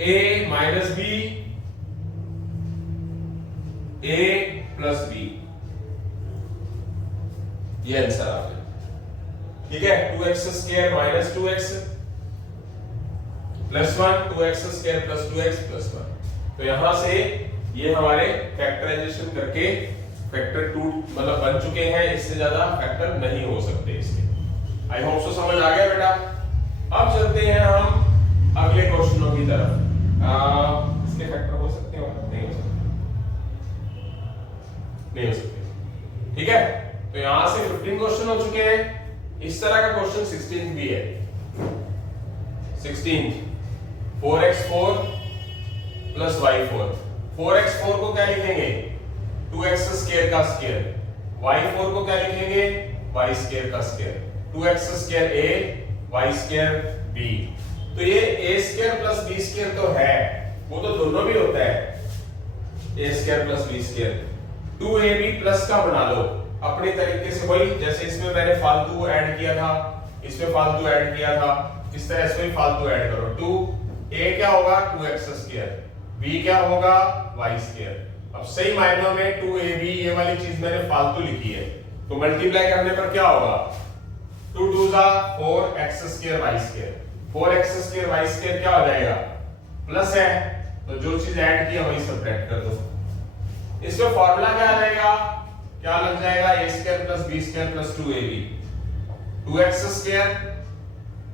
a minus b a plus b, ये आंसर आ गया। ठीक है, 2x square minus 2x plus 1, 2x square plus 2x plus 1। तो यहां से ये हमारे फैक्टराइजेशन करके फैक्टर 2 मतलब बन चुके हैं, इससे ज्यादा फैक्टर नहीं हो सकते इसके। आई होप सो समझ आ गया बेटा। अब चलते हैं हम अगले क्वेश्चनों की तरफ। इसके फैक्टर हो सकते हैं, नहीं हो सकते, नहीं हो सकते। ठीक है, तो यहां से 15 क्वेश्चन हो चुके हैं। इस तरह का क्वेश्चन 16 भी है। 16 4x4 प्लस y4, 4x4 को क्या लिखेंगे 2x स्क्वायर का स्क्वायर, y4 को क्या लिखेंगे y स्क्वायर का square, 2x square a y square b। तो ये a square plus b square तो है, वो तो दोनों भी होता है, a square plus b square. 2ab plus का बना लो अपने तरीके से, वही जैसे इसमें मैंने फालतू ऐड किया था, इसमें फालतू ऐड किया था, इस तरह इसमें भी फालतू ऐड करो। 2a क्या होगा 2x स्क्वायर, b क्या होगा y स्क्वायर। अब सही मायनों में 2ab ये वाली चीज मैंने फालतू लिखी है, तो मल्टीप्लाई करने पर क्या होगा 2 2 दा 4x square y square, 4x square y square क्या हो जाएगा प्लस है, तो जो चीज ऐड की है वही सब्ट्रैक्ट कर दो। इसमें फार्मूला क्या आ जाएगा, क्या लग जाएगा a square plus b square plus 2ab, 2x square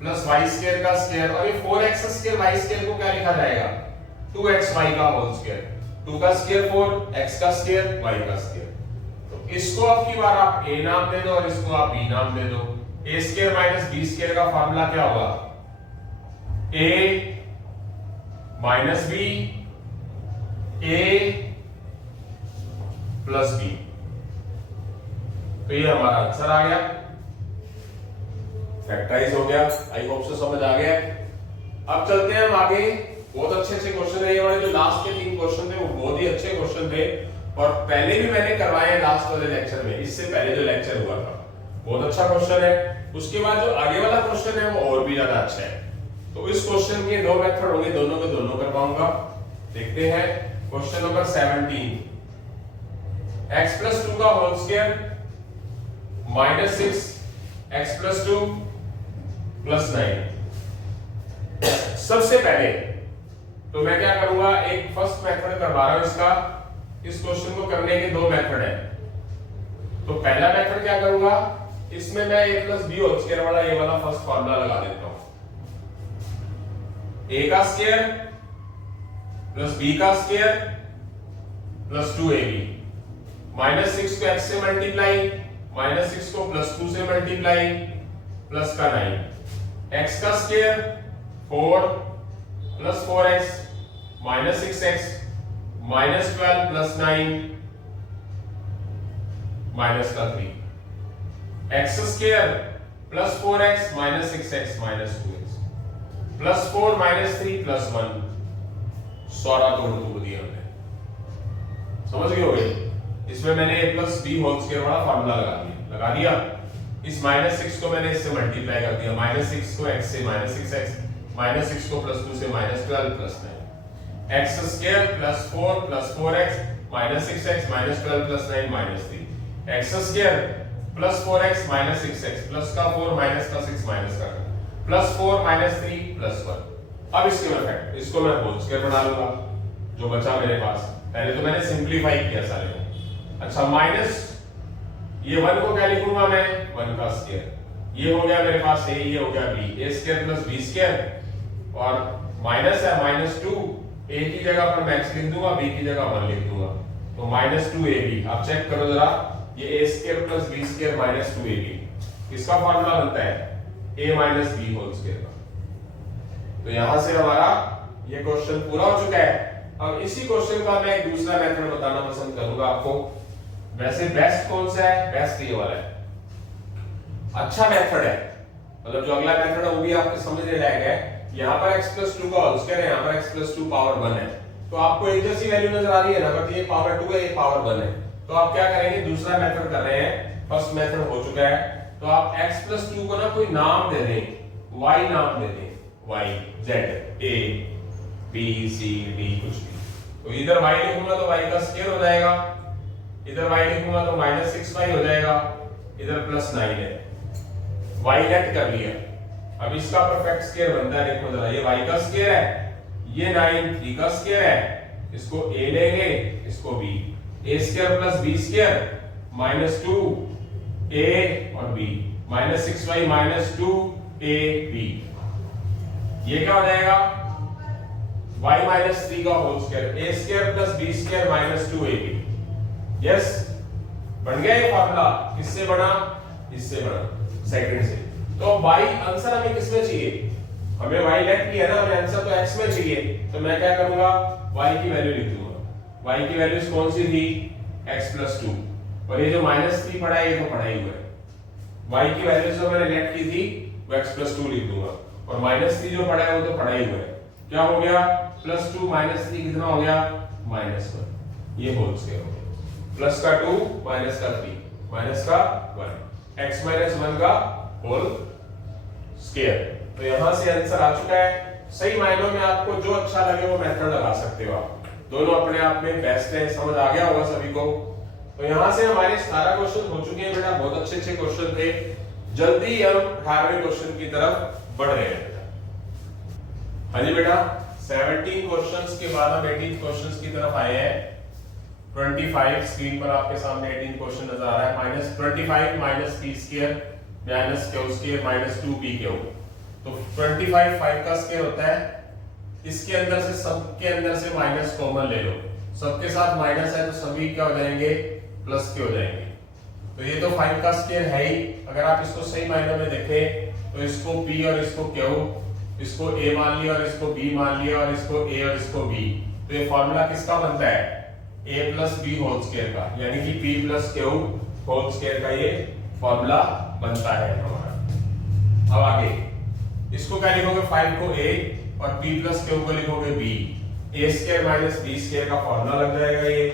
plus y square का स्क्वायर, और ये 4x स्क्वायर y स्क्वायर को क्या लिखा जाएगा 2xy का होल स्क्वायर, 2 का स्क्वायर 4, x का स्क्वायर y का स्क्वायर। तो इसको अब की बार आप a नाम दे दो और इसको आप b नाम दे दो। a square minus b square का फार्मूला क्या होगा a minus b a plus b। तो ये हमारा आंसर आ गया, फैक्टराइज हो गया। आई होप से समझ आ गया। अब चलते हैं हम आगे। बहुत अच्छे क्वेश्चन है ये वाले, जो लास्ट के 3 क्वेश्चन थे वो बहुत ही अच्छे क्वेश्चन थे, और पहले भी मैंने करवाए हैं लास्ट वाले लेक्चर में, इससे पहले जो लेक्चर हुआ था। बहुत अच्छा क्वेश्चन है। उसके बाद जो आगे वाला क्वेश्चन है वो और भी ज्यादा अच्छा है। तो इस क्वेश्चन के दो मेथड होंगे, दोनों के दोनों करवाऊंगा। देखते हैं क्वेश्चन नंबर 17। x प्लस 2 का whole square minus 6 x plus 2 plus 9। सबसे पहले तो मैं क्या करूंगा, एक फर्स्ट मेथड करवा रहा हूं इसका। इस क्वेश्चन को करने के दो मेथड है। तो पहला मेथड क्या करूंगा, इसमें मैं a plus b whole square वाला ये वाला फर्स्ट फार्मूला लगा देता हूं। a का स्क्वायर प्लस b का स्क्वायर प्लस 2ab माइनस 6 को x से मल्टीप्लाई, माइनस 6 को प्लस 2 से मल्टीप्लाई, प्लस का 9, x का square 4 plus 4x minus 6x minus 12 plus 9 minus का 3, x square plus 4x minus 6x minus 2x plus 4 minus 3 plus 1। सारा तोड़ दिया हमने, समझ गए हो गए। इसमें मैंने a plus b whole square वाला फार्मूला लगा दिया। इस माइनस 6 को मैंने इससे मल्टीप्लाई कर दिया, माइनस 6 को x से माइनस 6x माइनस 6 को प्लस 2 से minus 12 plus 9, x square plus 4 plus 4x minus 6x minus 12 plus 9 minus 3, x square plus 4x minus 6x plus का 4 माइनस का 6 माइनस का प्लस 4 माइनस 3 प्लस 1। अब इसके मैं इसको मैं होल स्क्वायर बना लूंगा जो बचा मेरे पास। पहले तो मैंने सिंपलीफाई किया सारे को। अच्छा, माइनस ये 1 को क्या लिखूंगा मैं, 1 का स्क्वायर। ये हो गया मेरे पास a, ये हो गया b, a square plus b square, और माइनस है माइनस 2, a की जगह पर मैं x लिख दूंगा, b की जगह 1 लिख दूंगा, तो माइनस 2ab। आप चेक करो जरा, ये a square plus b square minus 2ab, इसका फार्मूला बनता है a minus b whole square का। तो यहां से हमारा ये क्वेश्चन पूरा हो चुका है। अब इसी क्वेश्चन का मैं एक दूसरा मेथड बताना पसंद करूंगा आपको। वैसे बेस्ट कौन सा है, बेस्ट ये वाला है, अच्छा मेथड है। मतलब जो अगला मेथड है वो भी आपको समझने लायक है। यहाँ पर x प्लस 2 का होल स्क्वायर है, यहाँ पर x प्लस 2 पावर 1 है, तो आपको एक जैसी वैल्यू नजर आ रही है ना, बट ये पावर 2 है, ये पावर 1 है। तो आप क्या करेंगे, दूसरा मेथड कर रहे हैं, फर्स्ट मेथड हो चुका है, तो आप x प्लस 2 को ना कोई नाम दे दें, y नाम दे दें, y z a b c d कुछ भी। तो इधर y लिखूंगा तो y का स्क्वायर हो जाएगा, इधर y लिखूंगा तो माइनस 6y हो जाएगा, इधर प्लस 9 है, y नेट कर लिया। अब इसका परफेक्ट स्क्वायर बनता है, देखो जरा, ये y का स्क्वायर है, ये 9 3 का स्क्वायर है, इसको a लेंगे, इसको b, a square plus b square minus 2 a और b minus 6y minus 2 a b। ये क्या हो जाएगा, y माइनस 3 का whole square, a square plus b square minus 2ab। Yes, बन गया ये फार्मूला। किससे बना, इससे बना, सेकंड से। तो y आंसर हमें किसमें चाहिए, हमें y लेट किया ना, हमें आंसर तो x में चाहिए। तो मैं क्या करूंगा, y की वैल्यू लिख दूंगा। y की वैल्यूज कौन सी थी, x प्लस 2, और ये जो माइनस 3 पड़ा है ये तो पड़ा ही हुआ है। y की वैल्यूज जो मैंने लेट की थी वो x प्लस 2 लिख दूंगा, और माइनस 3 जो पड़ा है वो तो पड़ा ही हुआ है। क्या हो गया, प्लस 2 माइनस 3 कितना हो गया, माइनस 1। ये होल स्क्वायर हो गया, प्लस का 2 माइनस का 3 माइनस का 1, x माइनस 1 का होल स्क्वायर। तो यहां से आंसर आ चुका है। सही मायनों में आपको जो अच्छा लगे वो मेथड लगा सकते हो आप, दोनों अपने आप में बेस्ट है। समझ आ गया होगा सभी को। तो यहां से हमारे 17 क्वेश्चन हो चुके हैं बेटा, बहुत अच्छे अच्छे क्वेश्चन थे। जल्दी हम 18वें क्वेश्चन की तरफ बढ़ रहे हैं बेटा। हाँ जी बेटा, 17 क्वेश्चंस के बाद हम 18 क्वेश्चंस की तरफ आए हैं। 25 स्क्रीन पर आपके सामने 18 क्वेश्चन नजर आ रहा है। Minus 25 minus p square minus q square minus 2pq। तो 25 5 का स्क्वायर होता है, इसके अंदर से सबके अंदर से माइनस कॉमन ले लो, सबके साथ माइनस है तो सभी क्या हो जाएंगे, प्लस के हो जाएंगे। तो ये तो 5 का स्क्वायर है ही। अगर आप इसको सही मायनों में देखें तो इसको p और इसको q, इसको a मान लिया और इसको b मान लिया और इसको a और इसको b। तो ये फार्मूला किसका बनता है, a plus b whole square का, यानी कि p plus q whole square का ये फार्मूला बनता है हमारा। अब आगे इसको क्या लिखोगे, 5 को a और p प्लस q को लिखोगे b। a square minus b square का फार्मूला लग जाएगा ये,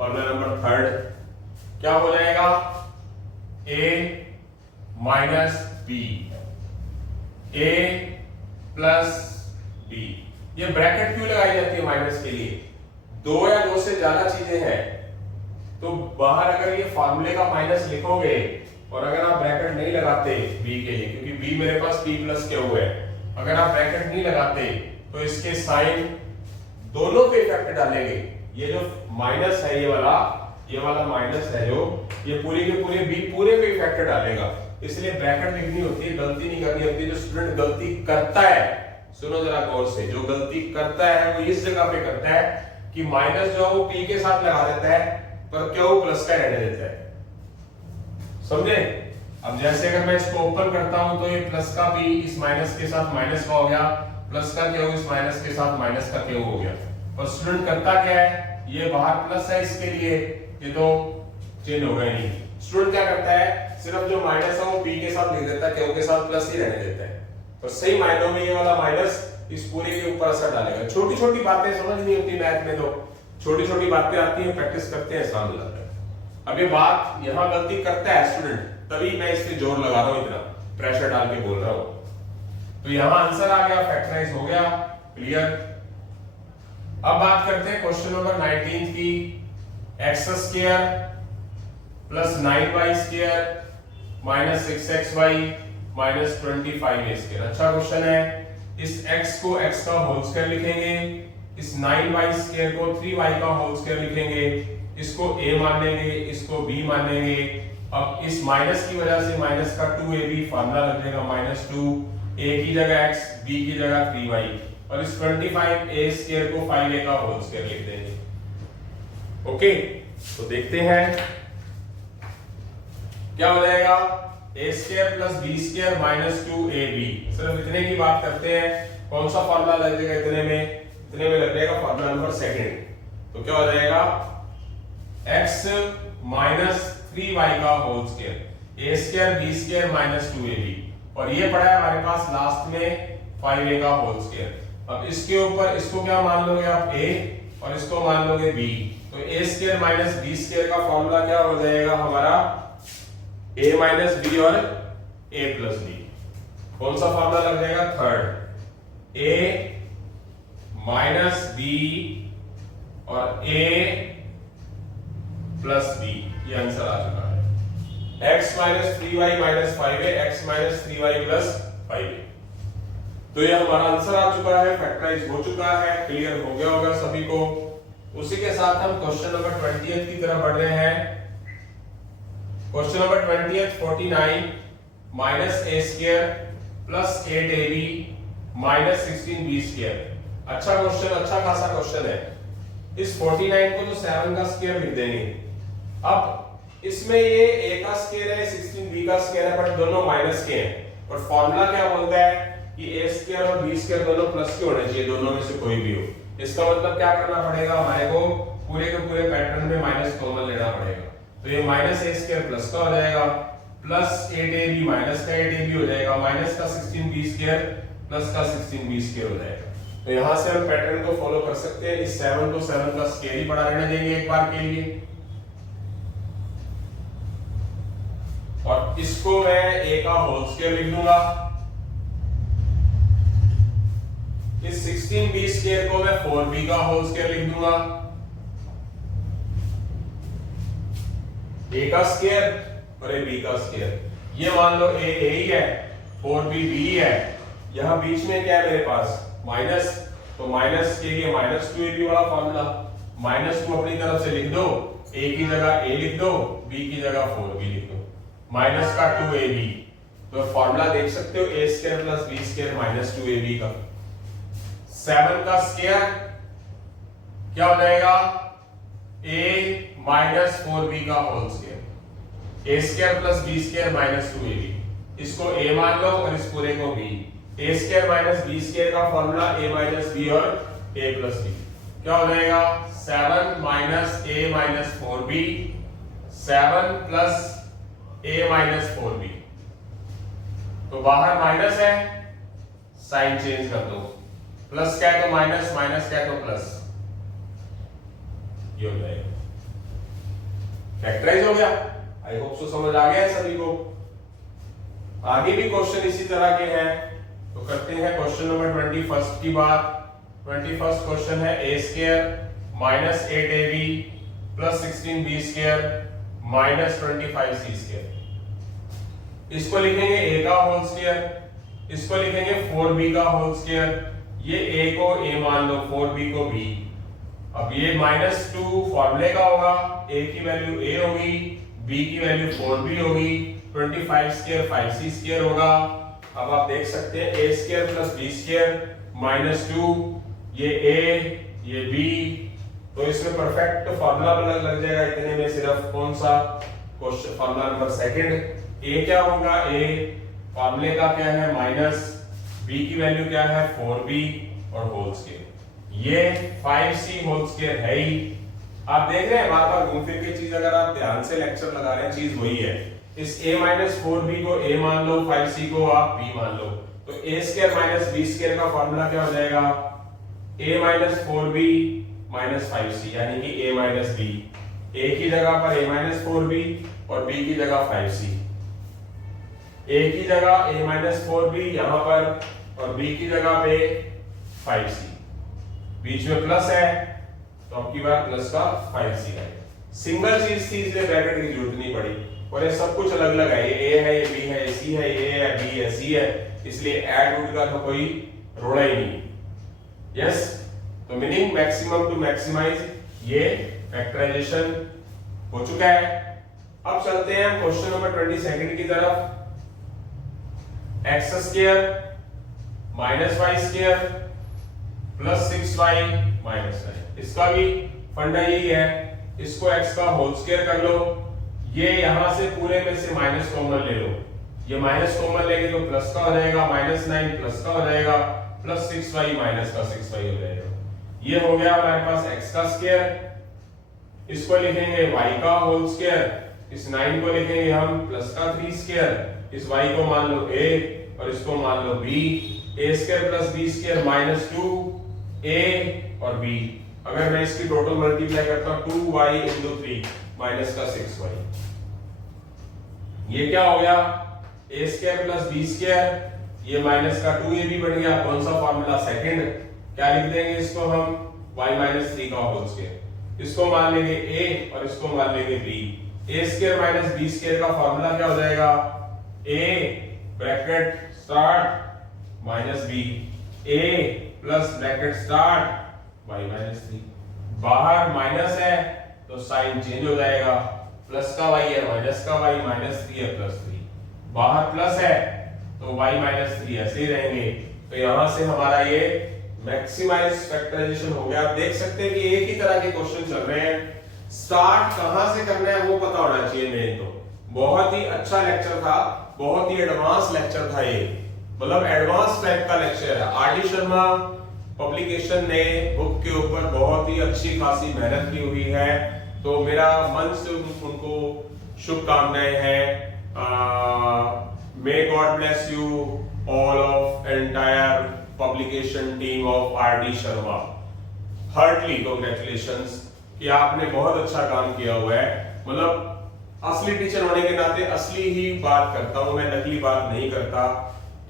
फॉर्मूला नंबर थर्ड क्या हो जाएगा, a minus b, a plus b. ये ब्रैकेट क्यों लगाई जाती है माइनस के लिए, दो या दो से ज्यादा चीजें हैं तो बाहर अगर ये फॉर्मूले का माइनस लिखोगे और अगर आप ब्रैकेट नहीं लगाते b के लिए, क्योंकि b मेरे पास p प्लस के हुए है, अगर आप ब्रैकेट नहीं लगाते तो इसके साइन दोनों पे इफेक्ट डालेंगे। ये जो माइनस है, ये वाला माइनस है जो, ये पूरे के पूरे b पूरे पे इफेक्ट डालेगा, इसलिए ब्रैकेट लिखनी होती है, गलती नहीं करनी होती। जो स्टूडेंट गलती करता है, सुनो जरा गौर से, जो गलती करता है वो इस जगह पे करता है कि माइनस जो है वो p के साथ लगा देता है पर क्या वो प्लस का रहने देता है, समझे। अब जैसे अगर मैं इसको ओपन करता हूं तो ये प्लस का p इस माइनस के साथ माइनस का हो गया, प्लस का क्या इस माइनस के साथ माइनस का क्या हो गया। और स्टूडेंट करता क्या है, ये बाहर प्लस है इसके लिए, ये तो चेंज हो गया नहीं। स्टूडेंट क्या करता है, सिर्फ जो माइनस है वो p के साथ लिख देता है, क्यों के साथ प्लस ही रहने देता है। और सही मायनों में ये वाला माइनस इस पूरे के ऊपर असर डालेगा। छोटी छोटी बातें समझ नहीं होती मैथ में, तो छोटी छोटी बातें आती हैं, प्रैक्टिस करते हैं, आसान हो जाता है। अब ये बात यहां गलती करता है स्टूडेंट, तभी मैं इस पे जोर लगा रहा हूं, इतना प्रेशर डाल के बोल रहा हूं। तो यहां आंसर आ गया, फैक्टराइज हो गया, क्लियर। अब बात करते हैं क्वेश्चन नंबर 19 की, x square plus 9y square minus 6xy minus 25a square. अच्छा क्वेश्चन है। इस x को x का होल स्क्वायर लिखेंगे, इस 9y स्क्वायर को 3y का होल स्क्वायर लिखेंगे, इसको a मान लेंगे, इसको b मान लेंगे। अब इस माइनस की वजह से माइनस का 2ab फार्मूला लग जाएगा, माइनस 2, a की जगह x, b की जगह 3y, और इस 25a स्क्वायर को 5a का होल स्क्वायर लिख देंगे। ओके, तो देखते हैं क्या हो जाएगा, a square plus b square minus 2ab। सिर्फ इतने की बात करते हैं, कौन सा फार्मूला लग जाएगा इतने में लग जाएगा फार्मूला नंबर सेकंड। तो क्या हो जाएगा, x माइनस 3y का whole square, a square b square minus 2ab, और ये पड़ा है हमारे पास लास्ट में 5a का होल स्क्वायर। अब इसके ऊपर इसको क्या मान लोगे आप, a, और इसको मान लोगे b। तो a square minus b square का फॉर्मूला क्या हो जाएगा हमारा, a माइनस बी और a प्लस बी। कौन सा फॉर्मूला लग जाएगा, थर्ड, a माइनस बी और a प्लस बी। ये आंसर आ चुका है, x minus 3y minus 5a, x minus 3y plus 5a। तो ये हमारा आंसर आ चुका है, फैक्टराइज हो चुका है, क्लियर हो गया होगा सभी को। उसी के साथ हम क्वेश्चन नंबर 20 की तरफ बढ़ रहे हैं। Question number 20 49 minus a square plus 8ab minus 16b square. अच्छा क्वेश्चन, अच्छा खासा क्वेश्चन है। इस 49 को तो 7 का स्क्वायर लिख देंगे। अब इसमें ये a का स्क्वायर है, 16b का स्क्वायर है, बट दोनों माइनस के हैं, और फॉर्मूला क्या बोलता है कि a स्क्वायर और b स्क्वायर दोनों प्लस के होने चाहिए, दोनों में से कोई भी हो। इसका मतलब क्या करना पड़ेगा, हमारे को पूरे के पूरे पैटर्न में माइनस कॉमन लेना पड़ेगा। तो ये माइनस a स्क्वायर प्लस का हो जाएगा, प्लस 8ab माइनस का 8ab हो जाएगा, माइनस का 16b स्क्वायर प्लस का 16b स्क्वायर हो जाएगा। तो यहां से हम पैटर्न को फॉलो कर सकते हैं। इस 7 को 7 का स्क्वायर ही पड़ा रहने देंगे एक बार के लिए, और इसको मैं a का होल स्क्वायर लिख दूंगा। इस 16b स्क्वायर को मैं 4b का होल स्क्वायर लिख दूंगा। a का स्क्वायर और a b का स्क्वायर, ये मान लो a ही है, 4b b है, यहां बीच में क्या है मेरे पास, माइनस, तो माइनस के लिए माइनस 2ab वाला फार्मूला, माइनस 2 अपनी तरफ से लिख दो, a की जगह a लिख दो, b की जगह 4b लिख दो, माइनस का 2ab। तो फार्मूला देख सकते हो, a square plus b square minus 2ab का। 7 का स्क्वायर क्या हो जाएगा, a माइनस 4b का whole square, a square plus b square minus 2ab। इसको a मान लो और इस पूरे को b। a square minus b square का फॉर्मूला a माइनस b और a प्लस b। क्या हो जाएगा, 7 minus a minus 4b, 7 plus a minus 4b। तो बाहर माइनस है, साइन चेंज कर दो, प्लस क्या है तो माइनस, माइनस क्या है तो प्लस, ये हो जाएगा। फैक्टराइज हो गया। आई होप सो समझ आ गया है सभी को। आगे भी क्वेश्चन इसी तरह के हैं, तो करते हैं क्वेश्चन नंबर 21 की बात। 21 क्वेश्चन है a square minus 8ab plus 16b square minus 25c square. इसको लिखेंगे a का होल स्क्वायर, इसको लिखेंगे 4b का होल स्क्वायर। ये a को a मान लो, 4b को b। अब ये -2 फॉर्मूले का होगा, a की वैल्यू a होगी, b की वैल्यू 4b होगी, 25 स्क्वायर 5c स्क्वायर होगा। अब आप देख सकते हैं a square plus b square -2, ये a ये b, तो इसमें परफेक्ट फॉर्मूला लग जाएगा इतने में। सिर्फ कौन सा question, formula number second. a क्या होगा, a फॉर्मूले का क्या है माइनस, b की वैल्यू क्या है 4b और होल स्क्वायर, ये 5c होल स्क्वायर है ही। आप देख रहे हैं बार बार घूम फिर के चीज, अगर आप ध्यान से लेक्चर लगा रहे हैं चीज वही है। इस a माइनस 4b को a मान लो, 5c को आप b मान लो, तो a square minus b square का फॉर्मूला क्या हो जाएगा, a minus 4b minus 5c, यानी कि a माइनस b। a की जगह पर a माइनस 4b और b की जगह 5c। a की जगह a माइनस 4b यहां पर और b की जगह पे 5c, बीच में प्लस है तो अब की बार प्लस का 5c है। सिंगल चीज थी इसलिए ब्रैकेट की जरूरत नहीं पड़ी, और ये सब कुछ अलग अलग है, ये a है, ये b है, ये c है, ये a है, b है, c है, इसलिए ऐड रूट का तो कोई रोड़ा ही नहीं। यस, तो मीनिंग मैक्सिमम टू मैक्सिमाइज, ये फैक्टराइजेशन हो चुका है। अब चलते हैं क्वेश्चन नंबर 22 की तरफ। x square minus y square plus 6y minus 9, इसका भी फंडा यही है। इसको x का होल स्क्वायर कर लो, ये यहां से पूरे में से माइनस कॉमन ले लो, ये माइनस कॉमन लेंगे तो प्लस का हो जाएगा, -9 प्लस का हो जाएगा, प्लस 6y माइनस का 6y हो जाएगा। ये हो गया हमारे पास x का स्क्वायर। इसको लिखेंगे y का होल स्क्वायर, इस 9 को लिखेंगे हम प्लस का 3 स्क्वायर, इस y को मान लो a और इसको मान लो b, a square plus b square -2a और b। अगर मैं इसकी टोटल मल्टीप्लाई करता हूं 2y into 3 माइनस का 6y, ये क्या हो गया, a square plus b square, ये माइनस का 2ab बन गया। कौन सा फार्मूला, सेकंड। क्या लिख देंगे इसको हम, y माइनस 3 का होल स्क्वायर, इसको मान लेंगे a और इसको मान लेंगे b। a square minus b square का फार्मूला क्या हो जाएगा, a bracket start minus b, a plus bracket start y minus 3। बाहर माइनस है तो साइन चेंज हो जाएगा, प्लस का y है माइनस का y, -3 है प्लस 3, बाहर प्लस है तो y -3 ऐसे ही रहेंगे। तो यहां से हमारा ये मैक्सिमाइज फैक्टराइजेशन हो गया। आप देख सकते हैं कि एक ही तरह के क्वेश्चन चल रहे हैं, स्टार्ट कहां से करना है वो पता होना चाहिए मेन तो। बहुत ही अच्छा लेक्चर था, बहुत ही एडवांस लेक्चर था ये, मतलब एडवांस टाइप का लेक्चर है। आर डी शर्मा पब्लिकेशन ने बुक के ऊपर बहुत ही अच्छी खासी मेहनत की हुई है, तो मेरा मन से उनको शुभकामनाएं हैं। May God bless you all of entire publication team of R D Sharma. Heartly congratulations कि आपने बहुत अच्छा काम किया हुआ है। मतलब असली टीचर होने के नाते असली ही बात करता हूं मैं, नकली बात नहीं करता,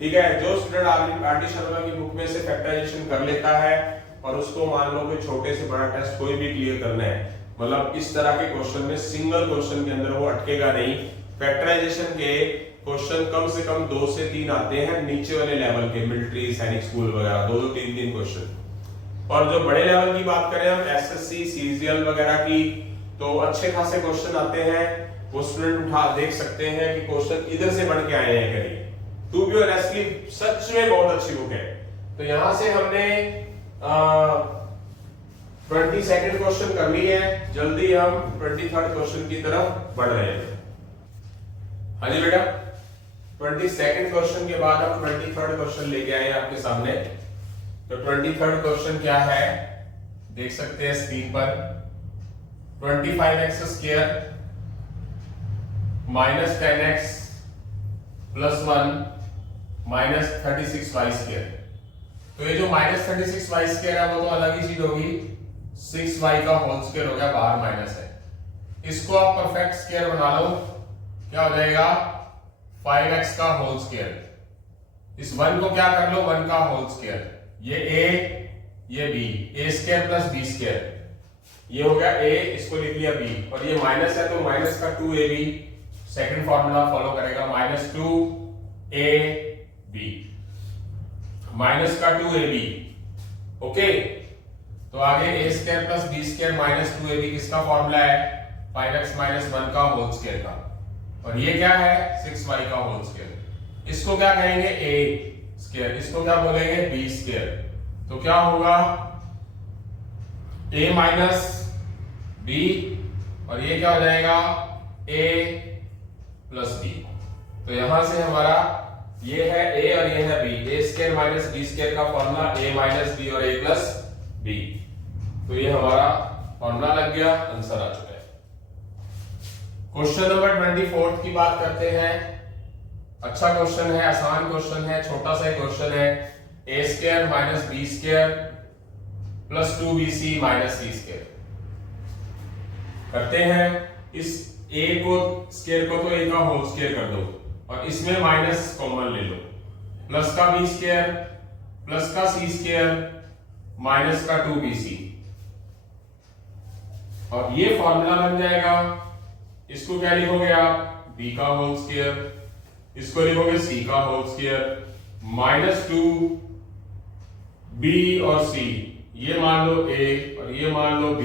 ठीक है। जो स्टूडेंट आर डी शर्मा की बुक में से फैक्टराइजेशन कर लेता है और उसको मान लो कि छोटे से बड़ा टेस्ट कोई भी क्लियर करना है, मतलब इस तरह के क्वेश्चन में सिंगल क्वेश्चन के अंदर वो अटकेगा नहीं। फैक्टराइजेशन के क्वेश्चन कम से कम 2 से 3 आते हैं नीचे वाले लेवल के, मिलिट्री, सैनिक स्कूल वगैरह, 2 से 3 क्वेश्चन। और जो बड़े लेवल की बात करें हम, एसएससी, सीजीएल वगैरह की, तो अच्छे खासे क्वेश्चन आते हैं। वो स्टूडेंट उठा देख सकते हैं कि क्वेश्चन इधर से बन के आए हैं कहीं। टू बी ऑनेस्टली सच में बहुत अच्छी बुक है। तो यहां से हमने 22nd क्वेश्चन कर ली है, जल्दी हम 23rd क्वेश्चन की तरफ बढ़ रहे हैं। हाँ जी बेटा, 22nd क्वेश्चन के बाद हम 23rd क्वेश्चन लेके आए हैं आपके सामने। तो 23rd क्वेश्चन क्या है देख सकते हैं स्क्रीन पर। 25x square minus 10x plus 1 minus 36y square. तो ये जो माइनस 36y स्क्वायर है वो तो अलग ही चीज होगी, 6y का होल स्क्वायर हो गया, बाहर माइनस है। इसको आप परफेक्ट स्क्वायर बना लो, क्या हो जाएगा 5x का होल स्क्वायर। इस 1 को क्या कर लो 1 का होल स्क्वायर, ये a ये b, a square plus b square, ये हो गया a, इसको लिख लिया b, और ये माइनस है तो माइनस का 2ab, सेकंड फॉर्मूला फॉलो करेगा, माइनस 2ab, माइनस का 2ab। ओके, तो आगे a square plus b square minus 2ab किसका फॉर्मूला है 5x माइनस 1 का होल स्क्वायर का, और ये क्या है 6y का होल स्क्वायर। इसको क्या कहेंगे a स्क्वायर, इसको क्या बोलेंगे b स्क्वायर, तो क्या होगा a माइनस b, और ये क्या हो जाएगा a प्लस b। तो यहां से हमारा ये है a और ये है b, a square minus b square का फॉर्मूला a माइनस b और a प्लस b। तो ये हमारा फॉर्मूला लग गया, आंसर आ चुका है। क्वेश्चन नंबर 24 की बात करते हैं। अच्छा क्वेश्चन है, आसान क्वेश्चन है, छोटा सा क्वेश्चन है। a square minus b square plus 2bc minus c square. करते हैं, इस a को स्क्वायर को तो a का होल स्क्वायर कर दो, और इसमें माइनस कॉमन ले लो, प्लस का b स्क्वायर प्लस का c स्क्वायर माइनस का 2bc, और ये फॉर्मूला बन जाएगा। इसको क्या लिखोगे आप b का होल स्क्वायर, इसको लिखोगे c का होल स्क्वायर माइनस 2b और c, ये मान लो a और ये मान लो b,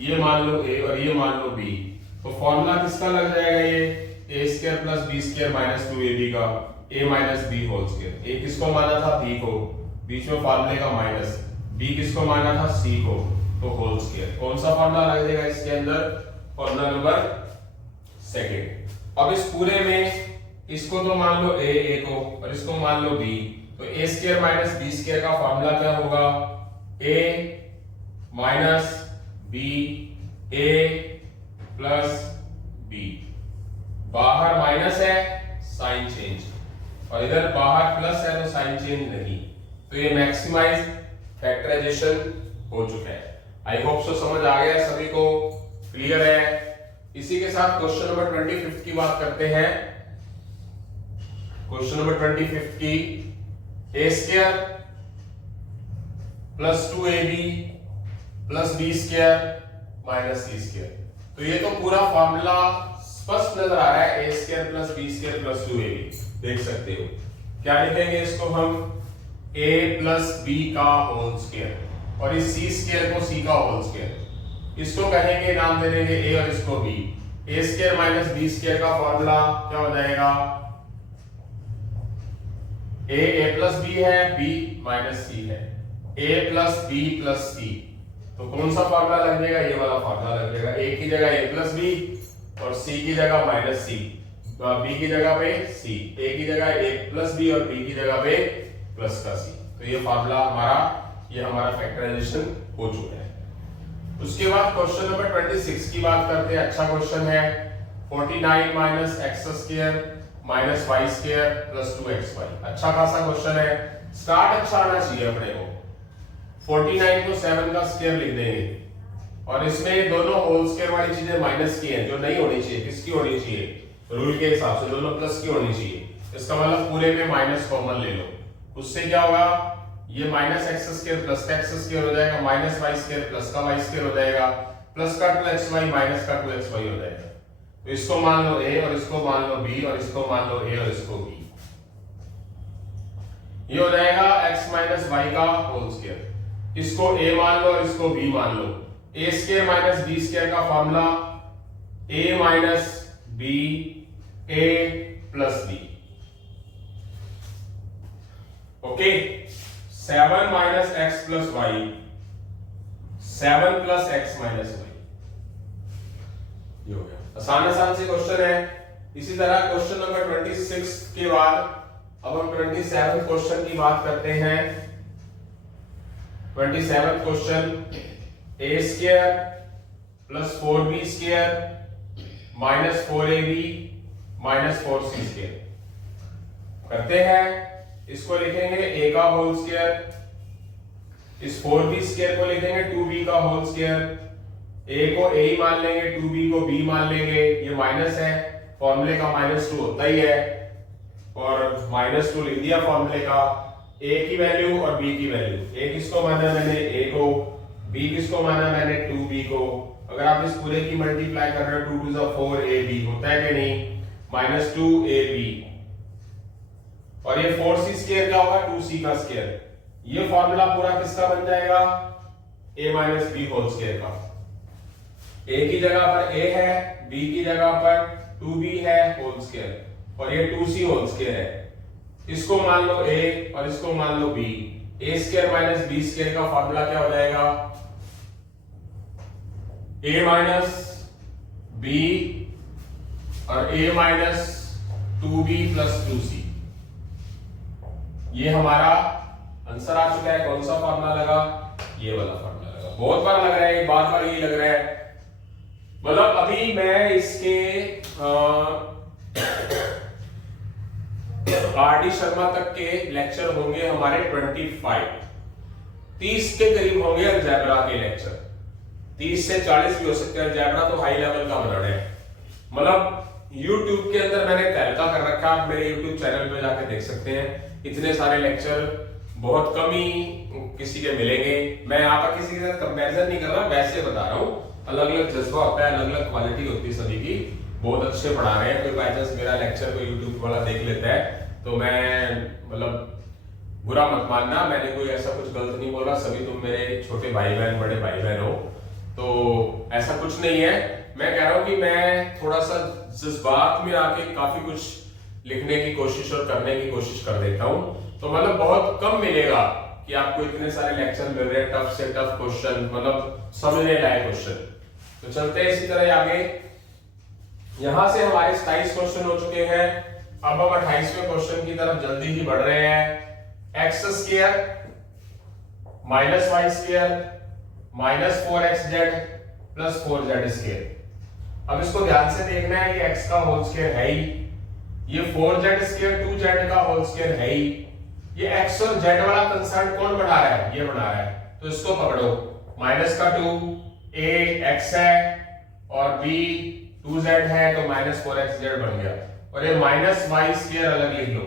ये मान लो a और ये मान लो b। तो फॉर्मूला किसका लग जाएगा ये a square plus b square minus 2ab का a minus b whole square. a किसको माना था b को, बीच में फॉर्मूले का माइनस, b किसको माना था c को, तो होल स्क्वायर। कौन सा फॉर्मूला लग जाएगा इसके अंदर, फॉर्मूला नंबर सेकंड। अब इस पूरे में इसको तो मान लो a को और इसको मान लो b, तो a square minus b square का फॉर्मूला क्या होगा a minus b a plus b। बाहर माइनस है साइन चेंज, और इधर बाहर प्लस है तो साइन चेंज नहीं, तो ये मैक्सिमाइज फैक्टराइजेशन हो चुका है। आई होप सो समझ आ गया सभी को, क्लियर है। इसी के साथ क्वेश्चन नंबर 25 की बात करते हैं। क्वेश्चन नंबर 25 की, a square plus 2ab plus b square minus c square. तो ये तो पूरा फॉर्मूला स्पष्ट नजर आ रहा है, a square plus b square plus 2ab, देख सकते हो। क्या लिखेंगे इसको हम a प्लस b का होल स्क्वायर, और इस c स्क्वायर को c का होल स्क्वायर, इसको कहेंगे नाम दे देंगे a और इसको b। a square minus b square का फॉर्मूला क्या हो जाएगा, a प्लस b है, b माइनस c है, a plus b plus c। तो कौन सा फॉर्मूला लग जाएगा, ये वाला फॉर्मूला लग जाएगा। a की जगह a प्लस b और c की जगह माइनस c, तो b की जगह पे c, a की जगह a प्लस b और b की जगह पे प्लस का c। तो ये फॉर्मूला हमारा फैक्टराइजेशन हो चुका है। उसके बाद क्वेश्चन नंबर 26 की बात करते हैं। अच्छा क्वेश्चन है, 49 minus x square minus y square plus 2xy। अच्छा खासा क्वेश्चन है, स्टार्ट अच्छा आना चाहिए अपने को। 49 को 7 का स्क्वायर लिख देंगे, और इसमें दोनों होल स्क्वायर वाली चीजें माइनस की हैं, जो नहीं होनी चाहिए। किसकी होनी चाहिए, रूल के हिसाब से दोनों प्लस की होनी चाहिए। इसका मतलब पूरे में माइनस कॉमन ले लो, उससे क्या होगा, ये माइनस एक्स स्क्वायर प्लस का एक्स स्क्वायर हो जाएगा, माइनस वाई स्क्वायर प्लस का वाई स्क्वायर हो जाएगा, प्लस का 2xy माइनस का 2xy हो जाएगा। तो इसको मान लो a और इसको मान लो b, और इसको मान लो a और इसको b। ये हो जाएगा x माइनस वाई का होल स्क्वायर। इसको a मान लो और इसको b मान लो। a square minus b square का formula a minus b a plus b। Okay, 7 minus x plus y, 7 plus x minus y, ये हो गया। आसान से क्वेश्चन है। इसी तरह क्वेश्चन नंबर 26 के बाद अब हम 27 क्वेश्चन की बात करते हैं। 27 question, a square plus 4b square minus 4ab minus 4c square. करते हैं, इसको लिखेंगे a का होल स्क्वायर, इस 4b स्क्वायर को लिखेंगे 2b का होल स्क्वायर, ए को ए ही मान लेंगे, 2b को b मान लेंगे, ये माइनस है, फॉर्मूले का -2 होता ही है, और -2 लिख दिया फॉर्मूले का। a की वैल्यू और b की वैल्यू, a किसको माना मैंने, a को, b किसको माना मैंने, 2b को। अगर आप इस पूरे की मल्टीप्लाई कर रहे हो 2 2 4ab होता है कि नहीं, -2ab, और ये 4c स्क्वायर क्या होगा, 2c का स्क्वायर। ये फॉर्मूला पूरा किसका बन जाएगा, a - b होल स्क्वायर का। a की जगह पर a है, b की जगह पर 2b है होल स्क्वायर, और ये 2c होल स्क्वायर है। इसको मान लो a और इसको मान लो b, a square - b square का फॉर्मूला क्या हो जाएगा, a - b और a - 2b + 2c। ये हमारा आंसर आ चुका है। कौन सा फॉर्मूला लगा, ये वाला फॉर्मूला लगा। बहुत बार लग रहा है, बार बार ये लग रहा है। मतलब अभी मैं इसके आर.डी. शर्मा तक के लेक्चर होंगे हमारे 30 के करीब होंगे अलजेब्रा के लेक्चर, 30 से 40 भी हो सकते हैं। अलजेब्रा तो हाई लेवल का बना है। मतलब YouTube के अंदर मैंने तहलका कर रखा है, आप मेरे YouTube चैनल पे जाके देख सकते हैं। इतने सारे लेक्चर बहुत कम ही किसी के मिलेंगे। मैं यहाँ पर किसी के साथ कंपैरिजन नहीं कर रहा, वैसे बता रहा हूँ। अलग अलग जज्बा होता है, अलग अलग क्वालिटी होती है सभी की। बहुत अच्छे पढ़ा रहे हैं। कोई बाई चांस मेरा लेक्चर कोई यूट्यूब वाला देख लेता है तो मैं मतलब बुरा मत मानना, मैंने कोई ऐसा कुछ गलत नहीं बोला। सभी तुम मेरे छोटे भाई बहन, बड़े भाई बहन हो, तो ऐसा कुछ नहीं है। मैं कह रहा हूँ कि मैं थोड़ा सा जज्बात में आके काफी कुछ लिखने की कोशिश और करने की कोशिश कर देता हूँ। तो मतलब बहुत कम मिलेगा कि आपको इतने सारे लेक्चर मिल रहे हैं, टफ से टफ क्वेश्चन, मतलब समझने लायक क्वेश्चन। तो चलते हैं इसी तरह आगे। यहां से हमारे 27 क्वेश्चन हो चुके हैं। अब हम 28वें क्वेश्चन की तरफ जल्दी ही बढ़ रहे हैं। x square -y square -4xz + 4z square. अब इसको ध्यान से देखना है, ये x का होल स्क्वायर है ही, ये 4z स्क्वायर 2z का होल स्क्वायर है ही। ये x और z वाला कंसर्न कौन बना रहा है, ये बना रहा है। तो इसको पकड़ो, -2 a x है और b 2z है, तो -4xz बन गया। और ये -y स्क्वायर अलग लिख लो।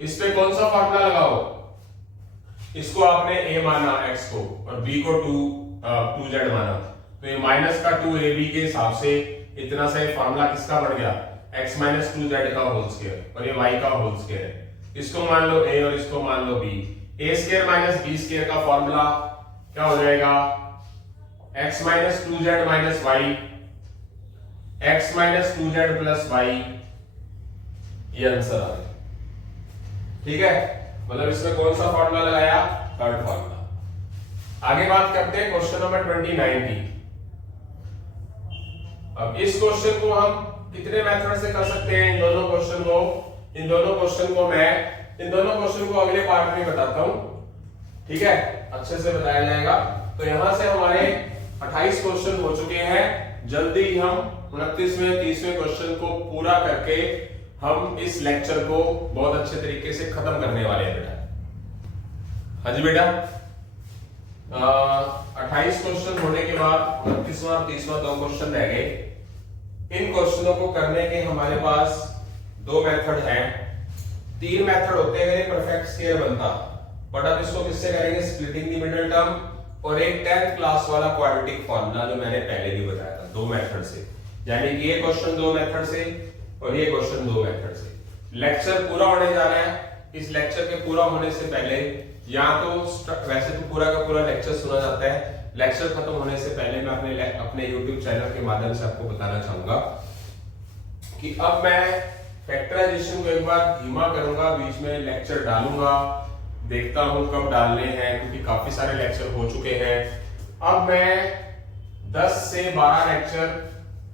इस पे कौन सा फार्मूला लगाओ, इसको आपने a माना x को और b को 2z माना, तो ये -2ab के हिसाब से इतना सा ये फार्मूला किसका बन गया, x - 2z का होल स्क्वायर, और ये y का होल स्क्वायर है। इसको मान लो a और इसको मान लो b। a square - b square का फार्मूला क्या हो जाएगा, x - 2z - y, x - 2z + y। ये आंसर आ गया। ठीक है, मतलब इसमें कौन सा फार्मूला लगाया, थर्ड फार्मूला। आगे बात करते हैं क्वेश्चन नंबर 29 की। अब इस क्वेश्चन को हम कितने मेथड से कर सकते हैं, इन दोनों क्वेश्चन को अगले पार्ट में बताता हूं। ठीक है, अच्छे से बताया जाएगा। तो यहां से हमारे 28 क्वेश्चन हो चुके हैं। जल्दी हम 29वें 30वें क्वेश्चन को पूरा करके हम इस लेक्चर को बहुत अच्छे तरीके से खत्म करने वाले हैं बेटा। हाँ जी बेटा, 28 क्वेश्चन होने के बाद 29वां और 30वां 2 क्वेश्चन रह गए। इन क्वेश्चनों को करने के हमारे पास 2 मेथड हैं। 3 मेथड होते हैं अगर परफेक्ट स्क्वायर बनता, बट अब इसको किससे करेंगे, स्प्लिटिंग द मिडिल टर्म, और एक 10th क्लास वाला क्वाड्रेटिक फार्मूला जो मैंने पहले भी बताया था, 2 मेथड से। यानी कि ये क्वेश्चन 2 मेथड से और ये क्वेश्चन 2 मेथड से। लेक्चर पूरा होने जा रहा है। इस लेक्चर के पूरा होने से पहले, या तो वैसे तो पूरा का पूरा लेक्चर सुना जाता है, लेक्चर खत्म होने से पहले मैं अपने YouTube चैनल के माध्यम से आपको बताना चाहूंगा कि अब मैं फैक्टराइजेशन को एक बार धीमा करूंगा, बीच में लेक्चर डालूंगा, देखता हूं कब डालने हैं, क्योंकि काफी सारे लेक्चर हो चुके हैं। अब मैं 10 से 12 लेक्चर,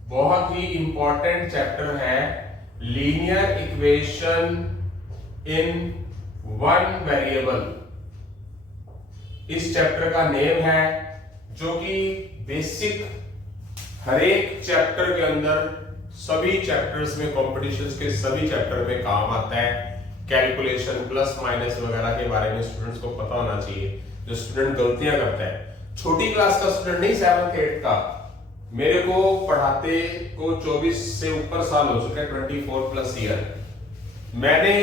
बहुत ही इंपॉर्टेंट चैप्टर है लीनियर इक्वेशन इन 1 वेरिएबल, इस चैप्टर का नेम है, जो कि बेसिक हर एक चैप्टर के अंदर, सभी चैप्टर्स में, कॉम्पिटिशन्स के सभी चैप्टर में काम आता है। कैलकुलेशन, प्लस माइनस वगैरह के बारे में स्टूडेंट्स को पता होना चाहिए। जो स्टूडेंट गलतियां करता है, छोटी क्लास का स्टूडेंट नहीं, 7th 8th का, मेरे को पढ़ाते को 24 से ऊपर साल हो चुके हैं, 24 प्लस ईयर। मैंने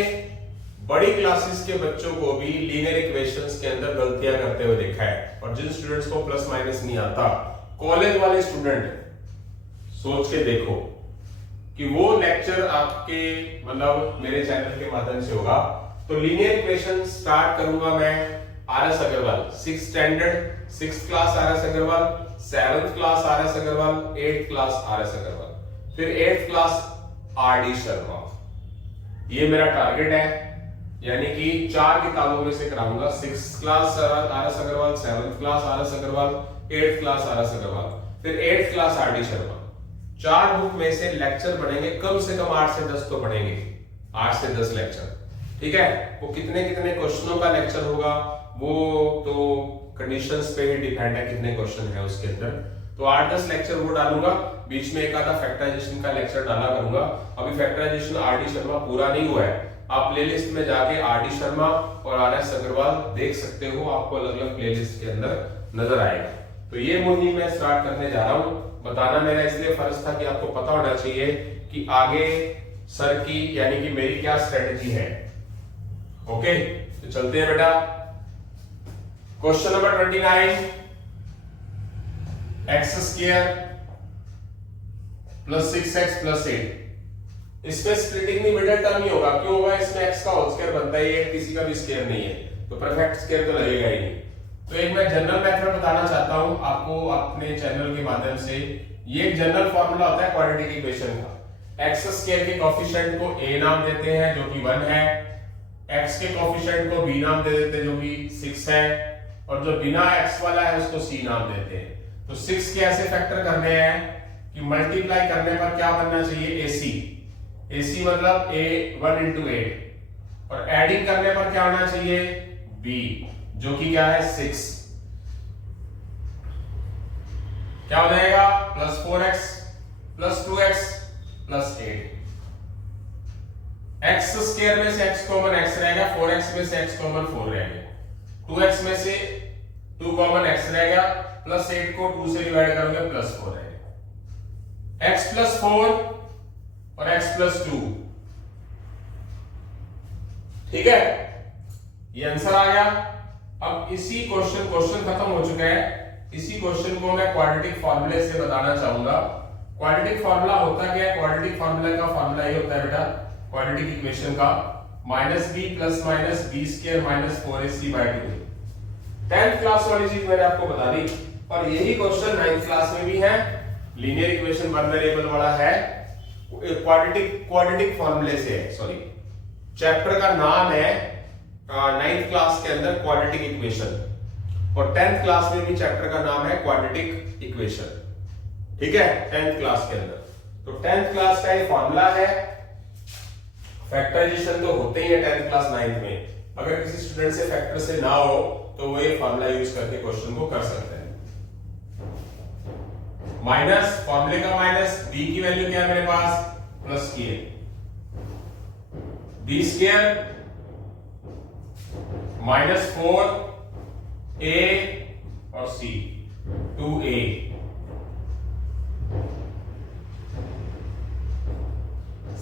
बड़ी क्लासेस के बच्चों को भी लीनियर इक्वेशंस के अंदर गलतियां करते हुए देखा है, और जिन स्टूडेंट्स को प्लस माइनस नहीं आता, कॉलेज वाले स्टूडेंट, सोच के देखो कि वो लेक्चर आपके मतलब मेरे चैनल के माध्यम से होगा। तो लीनियर इक्वेशन स्टार्ट करूंगा मैं R S. Agarwal, 6th standard 6th class R S. Agarwal, 7th class R S. Agarwal, 8th class R S. Agarwal, फिर 8th क्लास आर.डी. शर्मा। ये मेरा टारगेट है, यानी कि 4 किताबों में से कराऊंगा। 6th class R S. Agarwal, 7th class R S. Agarwal, 8th class R S. Agarwal, फिर 8th class RD. Sharma. 4 book में से लेक्चर पढ़ेंगे, कम से कम 8 से 10 तो पढ़ेंगे, 8 से 10 लेक्चर, ठीक है। वो कितने कितने क्वेश्चनों का लेक्चर होगा वो तो कंडीशंस पे ही डिपेंड है, कितने क्वेश्चन है उसके अंदर। तो 8-10 लेक्चर वो डालूंगा, बीच में एक आधा फैक्टराइजेशन का लेक्चर डाला करूंगा। अभी फैक्टराइजेशन आर.डी. शर्मा पूरा नहीं हुआ है, आप प्लेलिस्ट में जाके आर.डी. शर्मा और आर.एस. अग्रवाल देख सकते हो, आपको अलग अलग प्लेलिस्ट के अंदर नजर आएगा। तो ये मुहिम मैं स्टार्ट करने जा रहा हूं। बताना मेरा इसलिए फर्ज था कि आपको पता होना चाहिए कि आगे सर की यानी कि मेरी क्या स्ट्रेटजी है। ओके, तो चलते हैं बेटा। Question number 29, x square plus 6x plus 8। इसमें स्प्लिटिंग में मिडिल टर्म ही होगा। क्यों होगा? इसमें x का होल स्क्वायर बनता है, ये किसी का भी स्क्वायर नहीं है, तो परफेक्ट स्क्वायर तो लगेगा ही नहीं। तो एक मैं जनरल मेथड बताना चाहता हूं आपको अपने चैनल के माध्यम से। ये एक जनरल फॉर्मूला होता है क्वाड्रेटिक इक्वेशन का। एक्स स्क्वायर के कोफिशिएंट को a नाम देते हैं जो कि 1 है, x के कोफिशिएंट को b नाम दे देते हैं जो कि 6 है, और जो बिना x वाला है उसको c नाम देते हैं। तो 6 के ऐसे फैक्टर करने हैं कि मल्टीप्लाई करने पर क्या बनना चाहिए? ac। ac मतलब a 1 into 8, और एडिंग करने पर क्या होना चाहिए? b, जो कि क्या है? 6। क्या हो जाएगा? Plus 4x plus 2x plus 8। x square में से x कॉमन x रहेगा, 4x में से x कॉमन 4 रहेगा, 2x में से 2 कॉमन x रहेगा, प्लस 8 को 2 से डिवाइड करोगे प्लस 4 रहेगा। x प्लस 4 और x प्लस 2, ठीक है, ये आंसर आ गया। अब इसी क्वेश्चन खत्म हो चुका है। इसी क्वेश्चन को मैं क्वाड्रेटिक फार्मूले से बताना चाहूंगा। क्वाड्रेटिक फार्मूला होता क्या है? क्वाड्रेटिक फार्मूला का फार्मूला ये होता है बेटा, क्वाड्रेटिक इक्वेशन का -b plus minus b square minus 4ac/2। 10th class वाली चीज मैंने आपको बता दी, और यही क्वेश्चन 9th क्लास में भी है। लीनियर इक्वेशन 1 वेरिएबल वाला है, क्वाड्रेटिक फार्मूले से है। सॉरी, चैप्टर का नाम है 9th क्लास के अंदर क्वाड्रेटिक इक्वेशन, और 10th क्लास में भी चैप्टर का नाम है क्वाड्रेटिक इक्वेशन, ठीक है, 10th क्लास के अंदर। तो 10th क्लास का ये फार्मूला है। फैक्टराइजेशन तो होते ही है 10th क्लास 9th में। अगर किसी स्टूडेंट से फैक्टर से ना हो तो वो ये फार्मूला यूज करके क्वेश्चन को कर सकते हैं। माइनस, फार्मूले का माइनस, b की वैल्यू क्या है मेरे पास? प्लस की है, b स्क्वायर माइनस 4a और c 2a,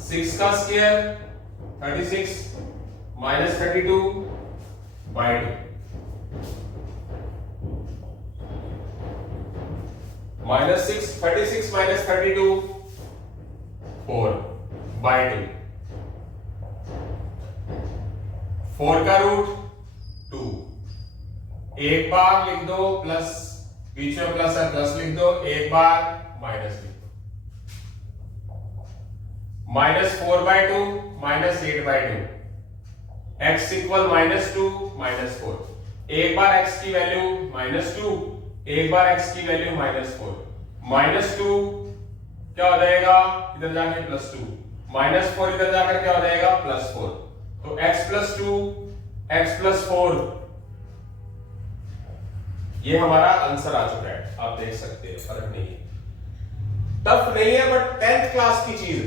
सिक्स का स्क्वायर 36 माइनस 32/2, -6 36 माइनस 32 4/2, 4 का रूट 2। एक बार लिख दो प्लस, बीच में प्लस है, प्लस लिख दो, एक बार माइनस लिख दो, -4/2 -8/2, x इक्वल -2 -4। एक बार x की वैल्यू -2, एक बार x की वैल्यू -4। -2 क्या हो जाएगा? इधर जाके +2, -4 इधर जाकर क्या हो जाएगा? +4। तो x + 2 x + 4, ये हमारा आंसर आ चुका है। आप देख सकते हैं, फर्क नहीं है, टफ नहीं है, बट 10th क्लास की चीज,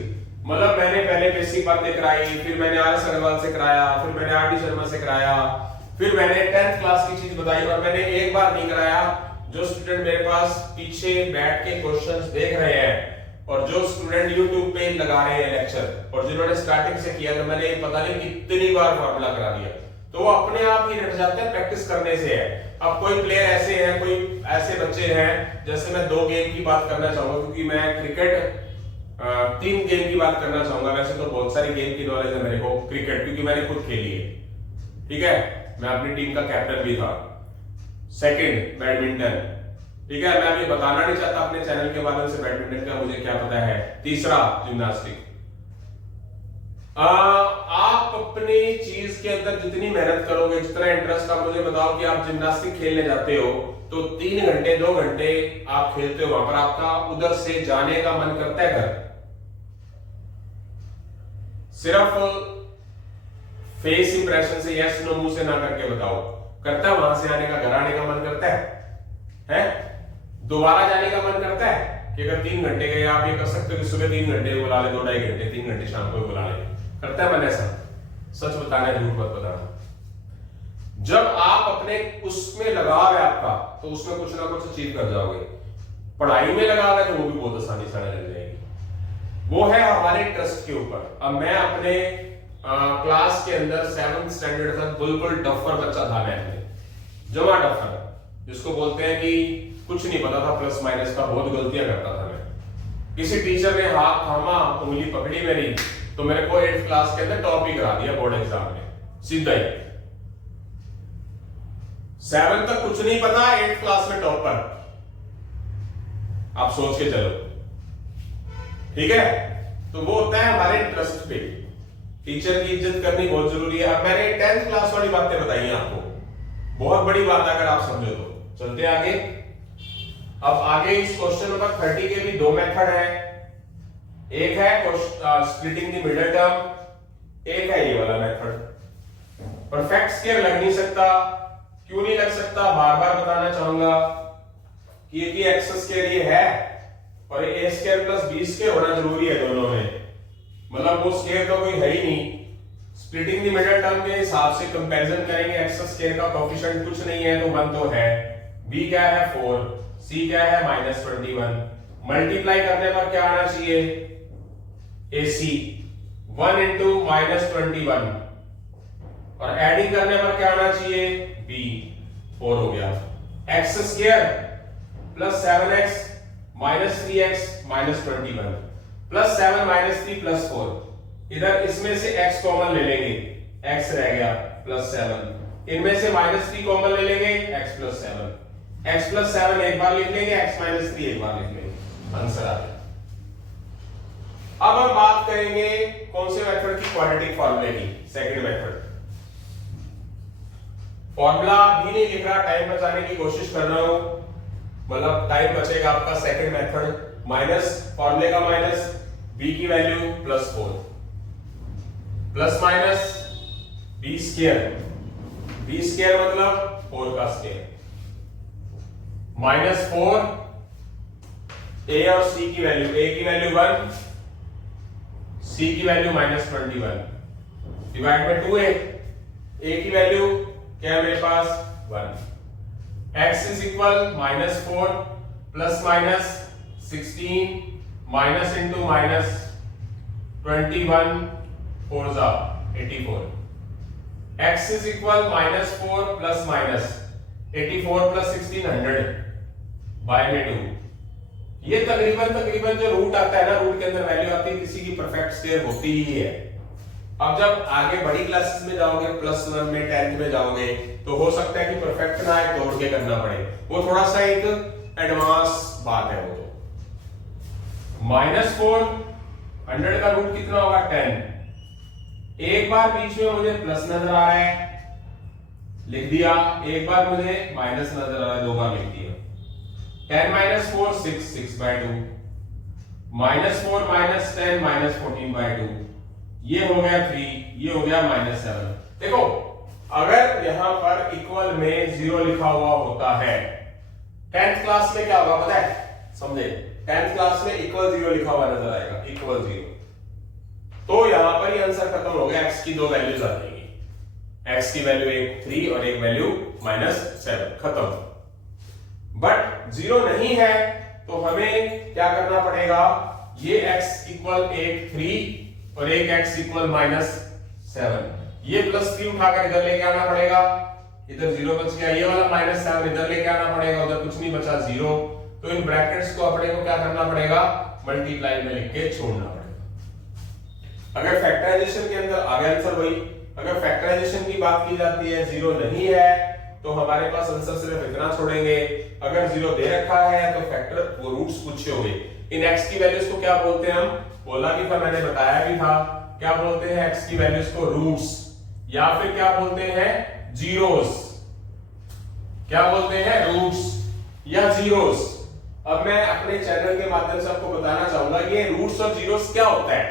मतलब मैंने पहले बेसिक बातें कराई, फिर मैंने आर.एस. अग्रवाल से कराया, फिर मैंने आर.डी. शर्मा से कराया, फिर मैंने 10th क्लास की चीज बताई, और मैंने एक बार नहीं कराया, जो स्टूडेंट मेरे पास पीछे बैठ के क्वेश्चंस देख रहे हैं और जो स्टूडेंट YouTube पे लगा रहे हैं लेक्चर और जिन्होंने स्टार्टिंग से किया, तो मैंने पता नहीं कितनी बार फॉर्मूला करा दिया, तो वो अपने आप ही रट जाते हैं, प्रैक्टिस करने से है। अब कोई प्लेयर ऐसे हैं, कोई ऐसे बच्चे हैं, जैसे मैं 2 गेम की बात करना चाहूंगा क्योंकि मैं क्रिकेट 3 गेम की बात करना चाहूंगा। वैसे तो बहुत सारी गेम की नॉलेज है मेरे को क्रिकेट, क्योंकि मैंने खुद खेली है, ठीक है, मैं अपनी टीम का कैप्टन भी था। सेकंड बैडमिंटन, ठीक है, मैं अभी बताना नहीं चाहता अपने चैनल के माध्यम से बैडमिंटन का मुझे क्या पता है। तीसरा जिम्नास्टिक। आप अपनी चीज के अंदर जितनी मेहनत करोगे, जितना इंटरेस्ट, आप मुझे बताओ कि आप जिम्नास्टिक खेलने जाते हो तो 3 घंटे 2 घंटे आप खेलते हो, वहां पर आपका उधर से जाने का मन करता है घर? सिर्फ फेस इंप्रेशन से यस नो मुंह से ना करके बताओ, करता है? वहां से आने का, घर आने का मन करता है? दोबारा जाने का मन करता है कि अगर 3 घंटे गए, आप ये कर सकते हो कि सुबह 3 घंटे बुला ले, 2-2.5 घंटे, 3 घंटे शाम को बुला ले, करता है मन ऐसा? सच बताना, झूठ मत बताना। जब आप अपने उसमें लगाव है आपका, तो उसमें कुछ ना कुछ अचीव कर जाओगे। पढ़ाई में लगाव है तो वो भी बहुत आसानी से लग जाएगी। वो है हमारे ट्रस्ट के ऊपर। अब मैं अपने क्लास के अंदर 7th स्टैंडर्ड तक बिल्कुल डफर बच्चा था, मैथ में जमा डफर, जिसको बोलते हैं कि कुछ नहीं पता था, प्लस माइनस का बहुत गलतियां करता था मैं। किसी टीचर ने हाथ थामा, उंगली पकड़ी मेरी, तो मेरे को 8th क्लास के अंदर टॉप ही करा दिया बोर्ड एग्जाम में, सीधा ही। 7th तक कुछ नहीं पता, 8th क्लास में टॉपर। आप सोच के चलो, ठीक है? तो वो होता है हमारे ट्रस्ट पे। टीचर की इज्जत करनी बहुत जरूरी है। अब मैंने 10th क्लास वाली बातें बताई हैं आपको, बहुत बड़ी बात है अगर आप समझो तो। चलते आगे। अब आगे इस क्वेश्चन नंबर 30 के भी 2 मेथड है। एक है स्प्लिटिंग द मिडिल टर्म, एक है ये वाला मेथड। परफेक्ट स्क्वायर लग नहीं सकता। क्यों नहीं लग सकता? बार बार बताना चाहूंगा कि ये एक्स स्क्वायर ये है और ए स्क्वायर प्लस बी स्क्वायर होना जरूरी है दोनों में, मतलब वो स्क्वायर तो कोई है ही नहीं। स्प्लिटिंग द मिडिल टर्म के हिसाब से कंपैरिजन करेंगे, एक्स स्क्वायर का कोएफिशिएंट कुछ नहीं है तो 1 तो है, b क्या है 4, c क्या है -21। मल्टीप्लाई करने पर क्या आना चाहिए? ac 1 into -21 और एडिंग करने पर क्या आना चाहिए? b 4 हो गया। X square plus 7x minus 3x minus 21 plus 7 minus 3 plus 4। इधर इसमें से x कॉमन ले लेंगे, x रह गया प्लस 7। इनमें से माइनस 3 कॉमन ले लेंगे, x प्लस 7। x प्लस 7 एक बार लिख लेंगे, x माइनस 3 एक बार लिख लेंगे, आंसर आ गया। अब हम बात करेंगे कौन से मेथड की? क्वाड्रेटिक फार्मूले की, सेकंड मेथड। फॉर्मूला भी नहीं लिख रहा, टाइम बचाने की कोशिश कर रहा हूं, मतलब टाइम बचेगा आपका। सेकंड मेथड, माइनस फॉर्मूले का माइनस, b की value plus 4 plus minus b square, b square मतलब 4 का स्क्वायर, माइनस 4 a और c की वैल्यू, a की वैल्यू 1, c की value -21 divide by 2a। a की वैल्यू क्या है मेरे पास? 1। x is equal -4 plus minus 16 minus into minus 21 4 जा 84। x is equal -4 plus minus 84 plus 16 100 bye में 2। ये तकरीबन जो रूट आता है ना, रूट के अंदर वैल्यू आती है, किसी की परफेक्ट स्क्वायर होती ही है। अब जब आगे बड़ी क्लासेस में जाओगे, +1 में 10th में जाओगे, तो हो सकता है कि परफेक्ट ना आए, तोड़ के करना पड़े। वो थोड़ा सा एक एडवांस बात है। वो तो -4 100 का रूट कितना होगा? 10। एक बार बीच में मुझे प्लस नजर आ रहा है, लिख दिया। एक बार मुझे माइनस नजर आ रहा है, 2 बार लिख दिया। 10 - 4 6 6/2 -4 - 10 -14/2। ये हो गया 3, ये हो गया -7। देखो, अगर यहां पर इक्वल में 0 लिखा हुआ होता है, 10th क्लास में क्या होगा पता है? समझे? 10th क्लास में इक्वल 0 लिखा हुआ नजर आएगा, इक्वल 0, तो यहां पर ही आंसर खत्म हो गया। x की 2 वैल्यूज आ जाएंगी, x की वैल्यू एक 3 और एक वैल्यू -7, खत्म। बट 0 नहीं है तो हमें क्या करना पड़ेगा, ये x इक्वल 1 3 और एक x इक्वल -7, ये +3 उठाकर इधर लेके आना पड़ेगा, इधर 0 बच गया, ये वाला -7 इधर लेके आना पड़ेगा, उधर कुछ नहीं बचा 0, तो इन ब्रैकेट्स को अपने को क्या करना पड़ेगा, मल्टीप्लाई में लिख के छोड़ना पड़ेगा। अगर फैक्टराइजेशन के अंदर आगे आंसर वही, अगर फैक्टराइजेशन की बात की जाती है 0 नहीं है तो हमारे पास आंसर सिर्फ इतना छोड़ेंगे, अगर 0 दे रखा है तो फैक्टर वो रूट्स पूछे होंगे। इन x की वैल्यूज को क्या बोलते हैं, हम बोला भी था, मैंने बताया भी था, क्या बोलते हैं x की वैल्यूज को, रूट्स, या फिर क्या बोलते हैं, जीरोस, क्या बोलते हैं, रूट्स या जीरोस। अब मैं अपने चैनल के माध्यम से आपको बताना चाहूंगा ये रूट्स और जीरोस क्या होता है।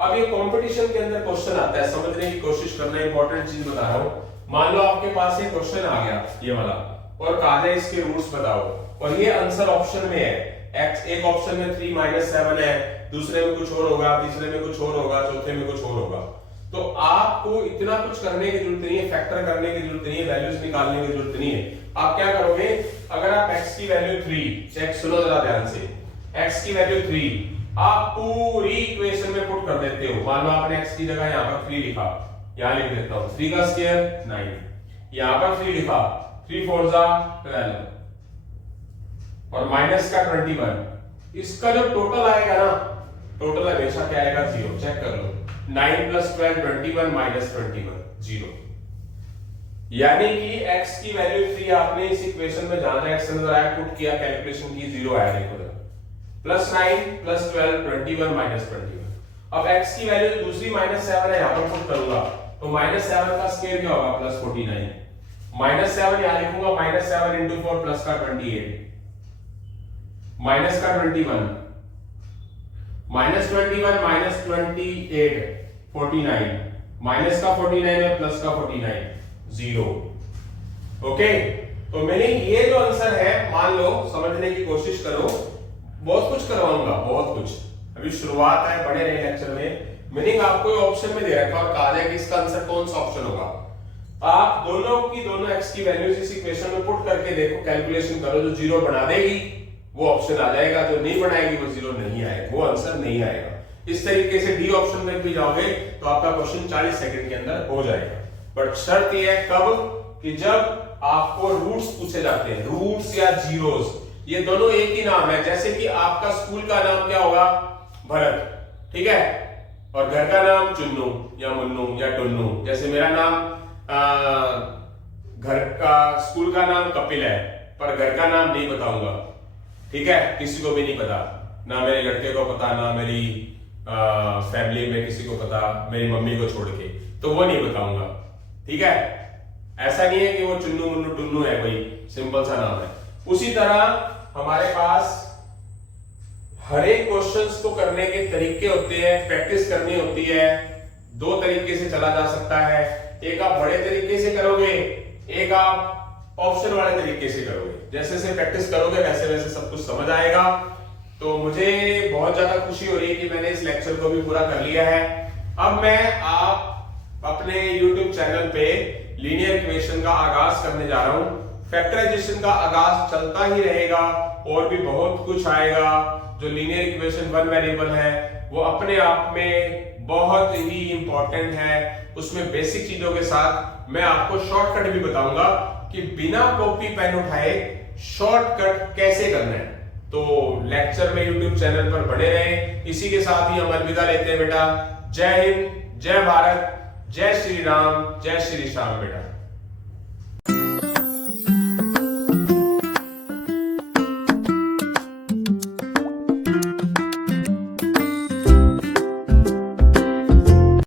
अब ये कंपटीशन के अंदर क्वेश्चन आता है, समझने की कोशिश करना, इंपॉर्टेंट चीज बता रहा हूं। मान लो आपके पास ये क्वेश्चन आ गया ये वाला और कहा जाए इसके रूट्स बताओ, और ये आंसर ऑप्शन में है, x एक ऑप्शन में 3 -7 है, दूसरे में कुछ और होगा, तीसरे में कुछ और होगा, चौथे में कुछ और होगा। तो आपको इतना कुछ करने की जरूरत नहीं है, फैक्टर करने की जरूरत नहीं है, वैल्यूज निकालने की जरूरत नहीं है। आप क्या करोगे, अगर आप x की वैल्यू 3, चेक सुनो जरा ध्यान से, x की वैल्यू 3 आप पूरी इक्वेशन में पुट कर देते हो। मान लो आपने x की जगह यहां पर 3 लिखा, यहां लिख देता हूं 3 का स्क्वायर 9, यहां पर 3 लिखा, 3 4 12 और माइनस का 21, इसका जो टोटल आएगा ना, टोटल हमेशा क्या आएगा, 0। चेक कर लो, 9 + 12 21 -21 0। यानी कि x की वैल्यू 3 आपने इस इक्वेशन में जहां जहां x नजर आया पुट किया, कैलकुलेशन की, 0 आया, देखो +9 + 12 21 -21। अब x की वैल्यू जो दूसरी -7 है यहां पर पुट करूंगा तो -7 का स्क्वायर क्या होगा, +49, -7 यहां लिखूंगा, -7 × 4 प्लस का 28, माइनस का 21, -21 -28 49, माइनस का 49 है प्लस का 49 0। ओके, तो मैंने ये जो आंसर है, मान लो, समझने की कोशिश करो, बहुत कुछ करवाऊंगा, बहुत कुछ, अभी शुरुआत है, बड़े रहे लेक्चर में। मीनिंग आपको ऑप्शन में दे रखा और कहा जाए कि इसका आंसर कौन सा ऑप्शन होगा। आप दोनों की दोनों x की वैल्यूज इस इक्वेशन में पुट करके देखो, कैलकुलेशन करो, जो 0 बना देगी वो ऑप्शन आ जाएगा, जो नहीं बनाएगी वो 0 नहीं आएगा, वो आंसर नहीं आएगा। इस तरीके से डी ऑप्शन में भी जाओगे तो आपका क्वेश्चन 40 सेकंड के अंदर हो जाएगा। बट शर्त यह है कब, कि जब आपको रूट्स पूछे जाते हैं, रूट्स या जीरोस, ये दोनों एक ही नाम है। जैसे कि आपका स्कूल का नाम क्या होगा, भरत, ठीक है, और घर का नाम चुन्नू या मुन्नू या टुन्नू। जैसे मेरा नाम घर का, स्कूल का नाम कपिल है, पर घर का नाम नहीं बताऊंगा, ठीक है, किसी को भी नहीं पता, ना मेरे लड़के को पता, ना मेरी फैमिली में किसी को पता, मेरी मम्मी को छोड़ के, तो वो नहीं बताऊंगा, ठीक है। ऐसा नहीं है कि वो चुन्नू मुन्नू टुन्नू है, कोई सिंपल सा नाम है। उसी तरह हमारे पास हर एक क्वेश्चंस को करने के तरीके होते हैं, प्रैक्टिस करनी होती है। 2 तरीके से चला जा सकता है, एक आप बड़े तरीके से करोगे, एक आप ऑप्शन वाले तरीके से करोगे। जैसे जैसे प्रैक्टिस करोगे वैसे वैसे सब कुछ समझ आएगा। तो मुझे बहुत ज्यादा खुशी हो रही है कि मैंने इस लेक्चर को भी पूरा कर लिया है। अब मैं आप अपने YouTube चैनल पे लीनियर इक्वेशन का आगाज करने जा रहा हूं। फैक्टराइजेशन का आगाज चलता ही रहेगा और भी बहुत कुछ आएगा। जो लीनियर इक्वेशन 1 वेरिएबल है वो अपने आप में बहुत ही इंपॉर्टेंट है। उसमें बेसिक चीजों के साथ मैं आपको शॉर्टकट भी बताऊंगा कि बिना कॉपी पेन उठाए शॉर्टकट कैसे करना है। तो लेक्चर में YouTube चैनल पर बने रहें। इसी के साथ ही हम अलविदा लेते हैं बेटा। जय हिंद, जय भारत, जय श्री राम, जय श्री श्याम बेटा।